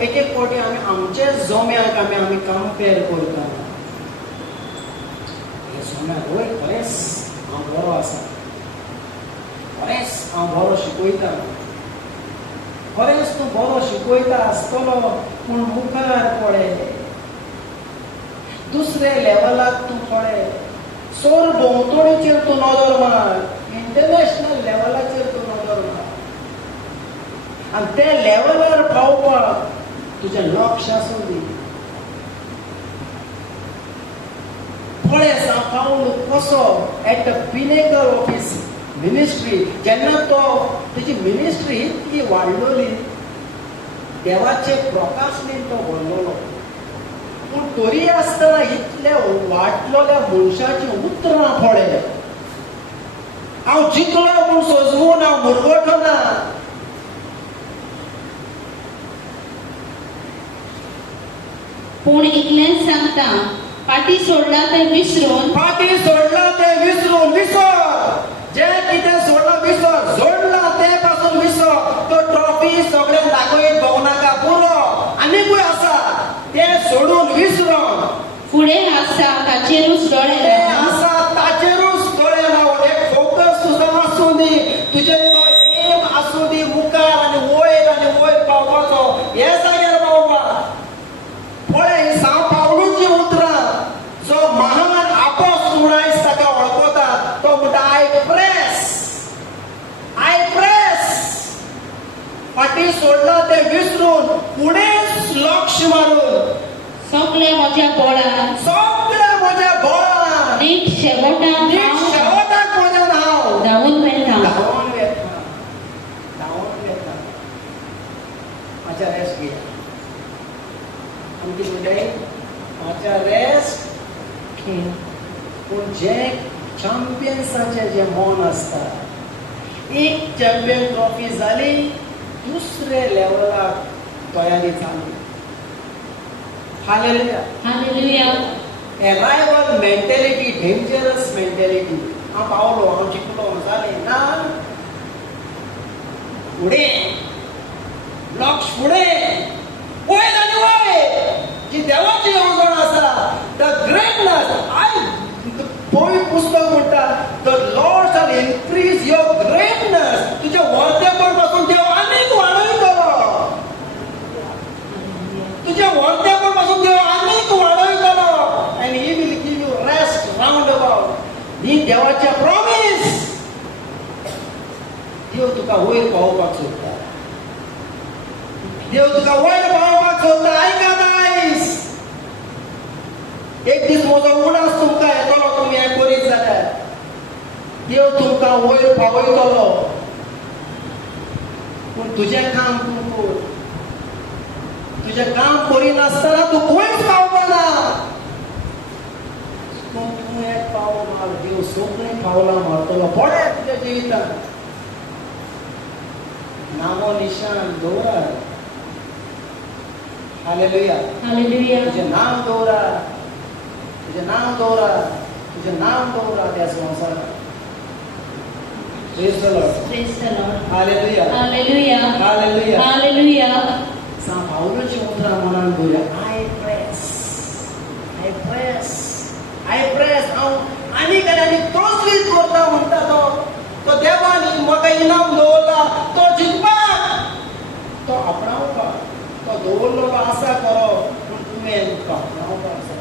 एक फावटी आमी आमचे जोम्याक आमी कंपेर करता. हे जोम्याक वय खरेंच हांव बरो आसा, खरेंच हांव बरो शिकयता, खरेंच तूं बरो शिकयता आसतलो, पूण मुखार पळय, दुसरे लेवलाक तूं पळय. सोर भोंवतणीचेर तूं नदर मार. इंटरनॅशनल लेवलाचेर तूं नदर मार. आनी त्या लेवलार पावपाक तुजें लक्ष आसूं दी. पळय पावलो कसो at the pinnacle of his ministry. जेन्ना तो तेजी मिनिस्ट्री इतली वाडलोली, देवाचे प्रकाशनेन तो भरलोलो, पूण तरी आसतना इतल्या वाडलोल्या मनशाची उतरां पळय. हांव जिखलो म्हूण सजमून हांव मुरगटो ना. पूण इतलेंच सांगता, फाटी सोडला तें विसरून, फाटी सोडला तें विसरून विसर. जें कितें सोडलां विसर. जोडलां तें पासून विसर. तो ट्रॉफी सगळ्यांक दाखयत भोंवनाका. पुरो आनीकूय आसा तें सोडून विसरून, फुडें आसा ताचेरूच दोळे तें लावून, आसा ताचेरूच दोळे लावन एक फोकस तुजो आसूं दी. तुजें तो एम आसूं दी मुखार आनी वयर पावपाचो, हे जाग्यार पावपाक. पळय ही सांव पावलूची उतरां. जो महान आपोस म्हूण आयज ताका वळखतात, तो म्हणटा आय प्रेस. फाटी सोडला तें विसरून, फुडेंच लक्ष मारून, सगळे म्हज्या बळान, सगळ्या म्हज्या बळान, नीट शेवटाक हांव शेवटाक पर्यंत हांव धांवून वेता. धांवून वेता. म्हाज्या रेस्ट घेया. आमची म्हणटाय म्हाज्या रेस्ट घे. पूण जे चॅम्पियन्साचें जें मन आसता, एक चॅम्पियन ट्रॉफी जाली, दुसरे लेवलाक तयारी चालू. Hallelujah. Hallelujah. Arrival mentality, dangerous mentality. हांव पावलो, हांव जिखलो जालें ना. फुडें लक्ष, फुडें वयर आनी वयर जी देवाची येवजण आसा. The greatness. पवित्र पुस्तक म्हणटा, the Lord shall increase your greatness. तुजें वर्तेपण पासून देव आनीक वाडयतलो. तुजें वर्तेपण पासून देव आनीक वाडयतलो. And he will give you rest round about. ही देवाचे प्रॉमिस. देव तुका वयर पावपाक सोदता, आयकात आयज. एक दीस म्हजो उडास तुमकां येतलो, तुमी हें करीत जाल्यार देव तुमकां वयर पावयतलो. पूण तुजें काम तूं कर. तुजें काम करिनासतना तूं खंयच पावपाना. तूं एक पावल मार, देव सगळें पावलां मारतलो पळय तुज्या जिवितांत. नामो निशान दवरात. हालेलुया. हालेलुया. तुजें नांव दवरात. तुजें नांव दवरात. तुजें नांव दवरात ह्या संवसारांत. Praise the Lord. Praise the Lord. Hallelujah. Hallelujah. Hallelujah. Hallelujah. St. Pauluची उतरां मनान दवरया. I press. हांव आनीक तोच करता म्हणटा तो देवानी म्हाका इनाम दवरला. तो जिखपाक, तो आपणावपाक, तो दवरलेलो आसा करप, पूण तुवें तो आपणावपाक जाय.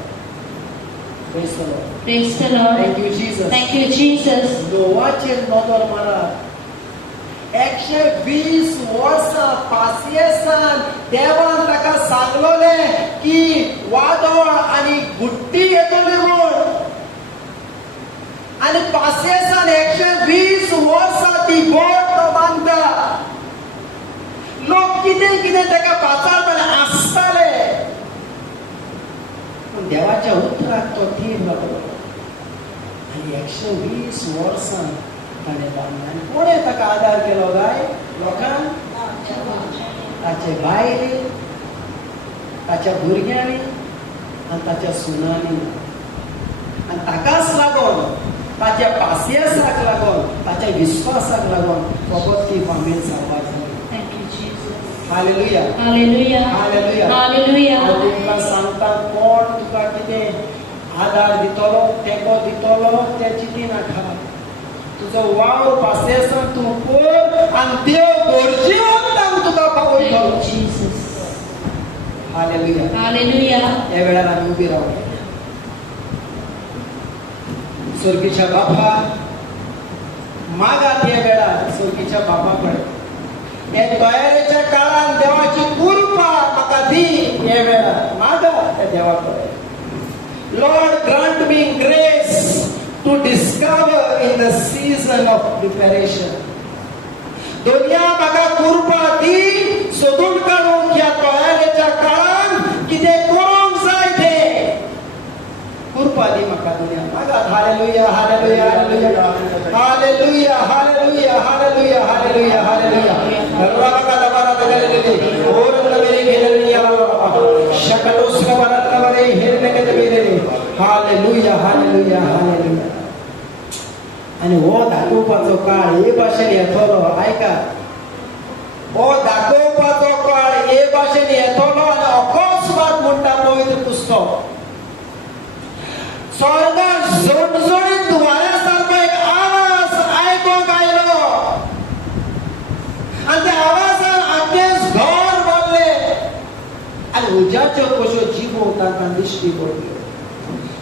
Praise the Lord. Praise the Lord. Thank you, Jesus. Thank you, Jesus. नोवाचेर नजर मारात. 120 वर्सां पासियेसान देवान ताका सांगलोलें की वादळ आनी गुट्टी येतली म्हूण. आनी पासियेसान 120 वर्सां ती बोट तो बांदता. लोक कितें कितें ताका पाचारताले, आसताले, पूण देवाच्या उतराक तो थीर लागलो. आनी 120 वर्सां ताणें बांदलें. आनी कोणें ताका आदार केलो काय? लोकांक, ताचे बायली, ताच्या भुरग्यांनी आनी ताच्या सुनांनी. आनी ताकाच लागून, ताच्या पासियेसाक लागून, ताच्या विस्वासाक लागून फकत ती फामील जावपाक जाली. Thank you, Jesus. Hallelujah. Hallelujah. Hallelujah. Hallelujah. हांव तुमकां सांगता, कोण तुका कितें आदार दितलो, तेंको दितलो, तें चिंतिनाका. तुजो वावर पासियेसान तूं कर आनी देव गरजेवंतान तुका पावयतलो. Thank you, Jesus. Hallelujah. Hallelujah. ह्या वेळार आमी उबी रावया. स्वर्गीच्या बापा, मागात ह्या वेळार स्वर्गीच्या बापा कडेन. हे तयारेच्या काळान देवाची कृपा म्हाका दी. ह्या वेळार मागा त्या देवा कडेन. Lord, grant me grace to discover in the season of preparation. दुनिया म्हाका कृपा दी सोदून काडूंक ह्या तयारेच्या काळान कितें करूंक जाय तें. कृपा दी म्हाका दुनिया. मागात. Hallelujah. Hallelujah. Hallelujah. Hallelujah. Hallelujah. Hallelujah. Hallelujah. Hallelujah. रबाका दबारा दगलेले ओरन मेरे गेलनी याला शकलोस का बरत बरे हेरने के मेरे. हालेलुया. हालेलुया. हालेलुया. आणि हो दाखोवपाचो काळ हे भाशेन येतलो. आयका, हो दाखोवपाचो काळ हे भाशेन येतलो. आनी अकस्मात म्हणटा पवित्र पुस्तक, स्वर्गात झणझणीत वाऱ्या सारको एक आवाज आयकोंक आयलो. आनी त्या आवाजान आख्खें घर भरलें. आनी उज्याच्यो कश्यो जिबो तांकां दिश्टी पडल्यो.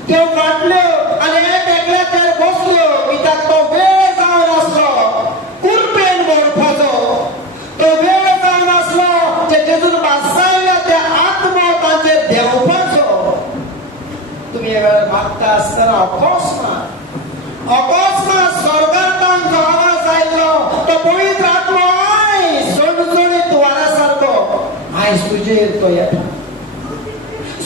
त्यो फाटल्यो आनी एकल्याचेर बसल्यो. कित्याक तो वेळ जावन आसलो कुरपेन मोडपाचो. तो वेळ जावन आसलो जे जेजून बासायल्या त्या आत्मा तांचेर देंवपाचो. तुम्ही हे वेळार मागता आसतना अकस्मात स्वर्गांतल्यान जो आवाज आयलो तो पवित्र आत्मा आयज झणझणीत वाऱ्या सारको आयज तुजेर तो येता.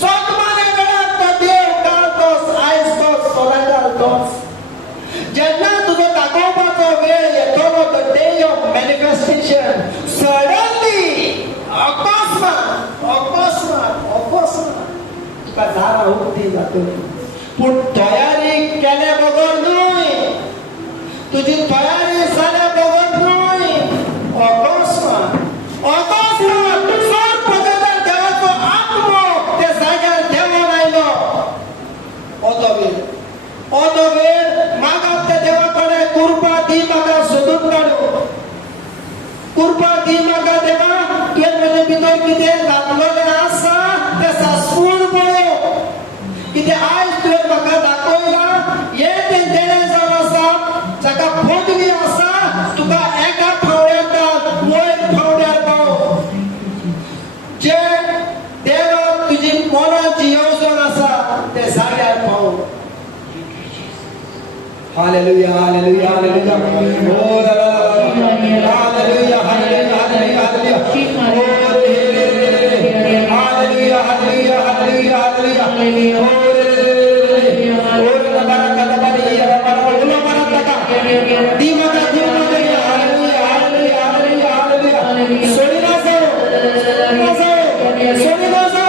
सोदमाने वेळार तो देव काडतोस. आयज तो सोदा घालतोस. जेन्ना तुजो दाखोवपाचो वेळ येतलो, the day of manifestation, suddenly अकस्मात तुका दारां उक्तीं जातलीं. पूण तयारी केल्या बगर न्हय, तुजी तयारी जाल्या बगर न्हय. अकस्मात सर्वप्रथम देवाचो आत्मो त्या जाग्यार देवान आयलो. ओतो वेळ मागप त्या देवा कडेन. कृपा दी म्हाका सोदून काडूं. कृपा दी म्हाका देवा. तुवें म्हजे भितर कितें घातलेलें आसा तें सांसपून पळय. कितें आयज तुवें म्हाका दाखयलां हें तें देणें जावन आसा, जाका पदवी आसा. तुका एका फावड्यार वयर फावड्यार पाव. हालेलुया हालेलुया हालेलुया ओ ला ला ला hallelujah hallelujah hallelujah hallelujah hallelujah hallelujah hallelujah ओ ला बरकत बरी या बरकत बरकत दीमका दीमका हालेलुया हालेलुया हालेलुया हालेलुया सोनिना सो सोनिना सो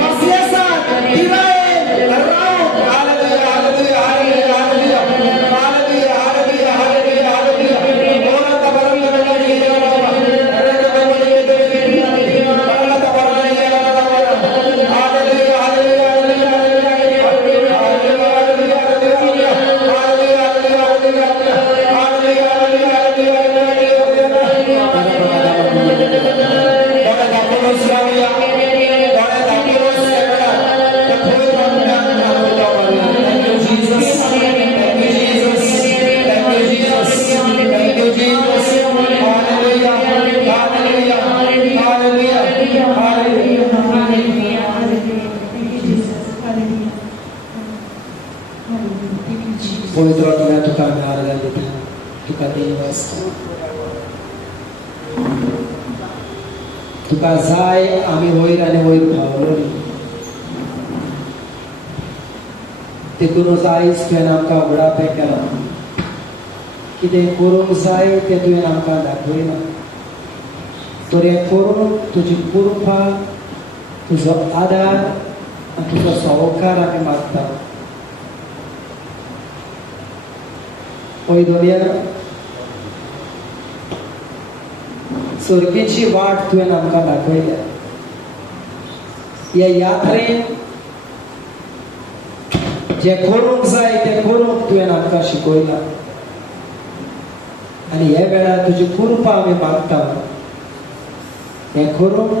मसियासा दिवाए राव hallelujah hallelujah hallelujah hallelujah hallelujah hallelujah hallelujah hallelujah ओ ला बरकत बरी या पवित्र आत्म्या तुका आम्ही आराधना देतो तुका देव असतो तुका जाय आम्ही वयर आणि वयर भावलो देखून आयज तुवें आमकां उगडापें केला कितें करूंक जाय तें तुवें आमकां दाखयना तर हें करून तुजी कृपा तुजो आदार आनी तुजो सहकार आमी मागता ओय दोनिया स्वर्गेची वाट तुवें आमकां दाखयल्या ह्या यात्रेन जें करूंक जाय तें करूंक तुवें आमकां शिकयलां आनी हे वेळार तुजी कृपा आमी मागता हें करूंक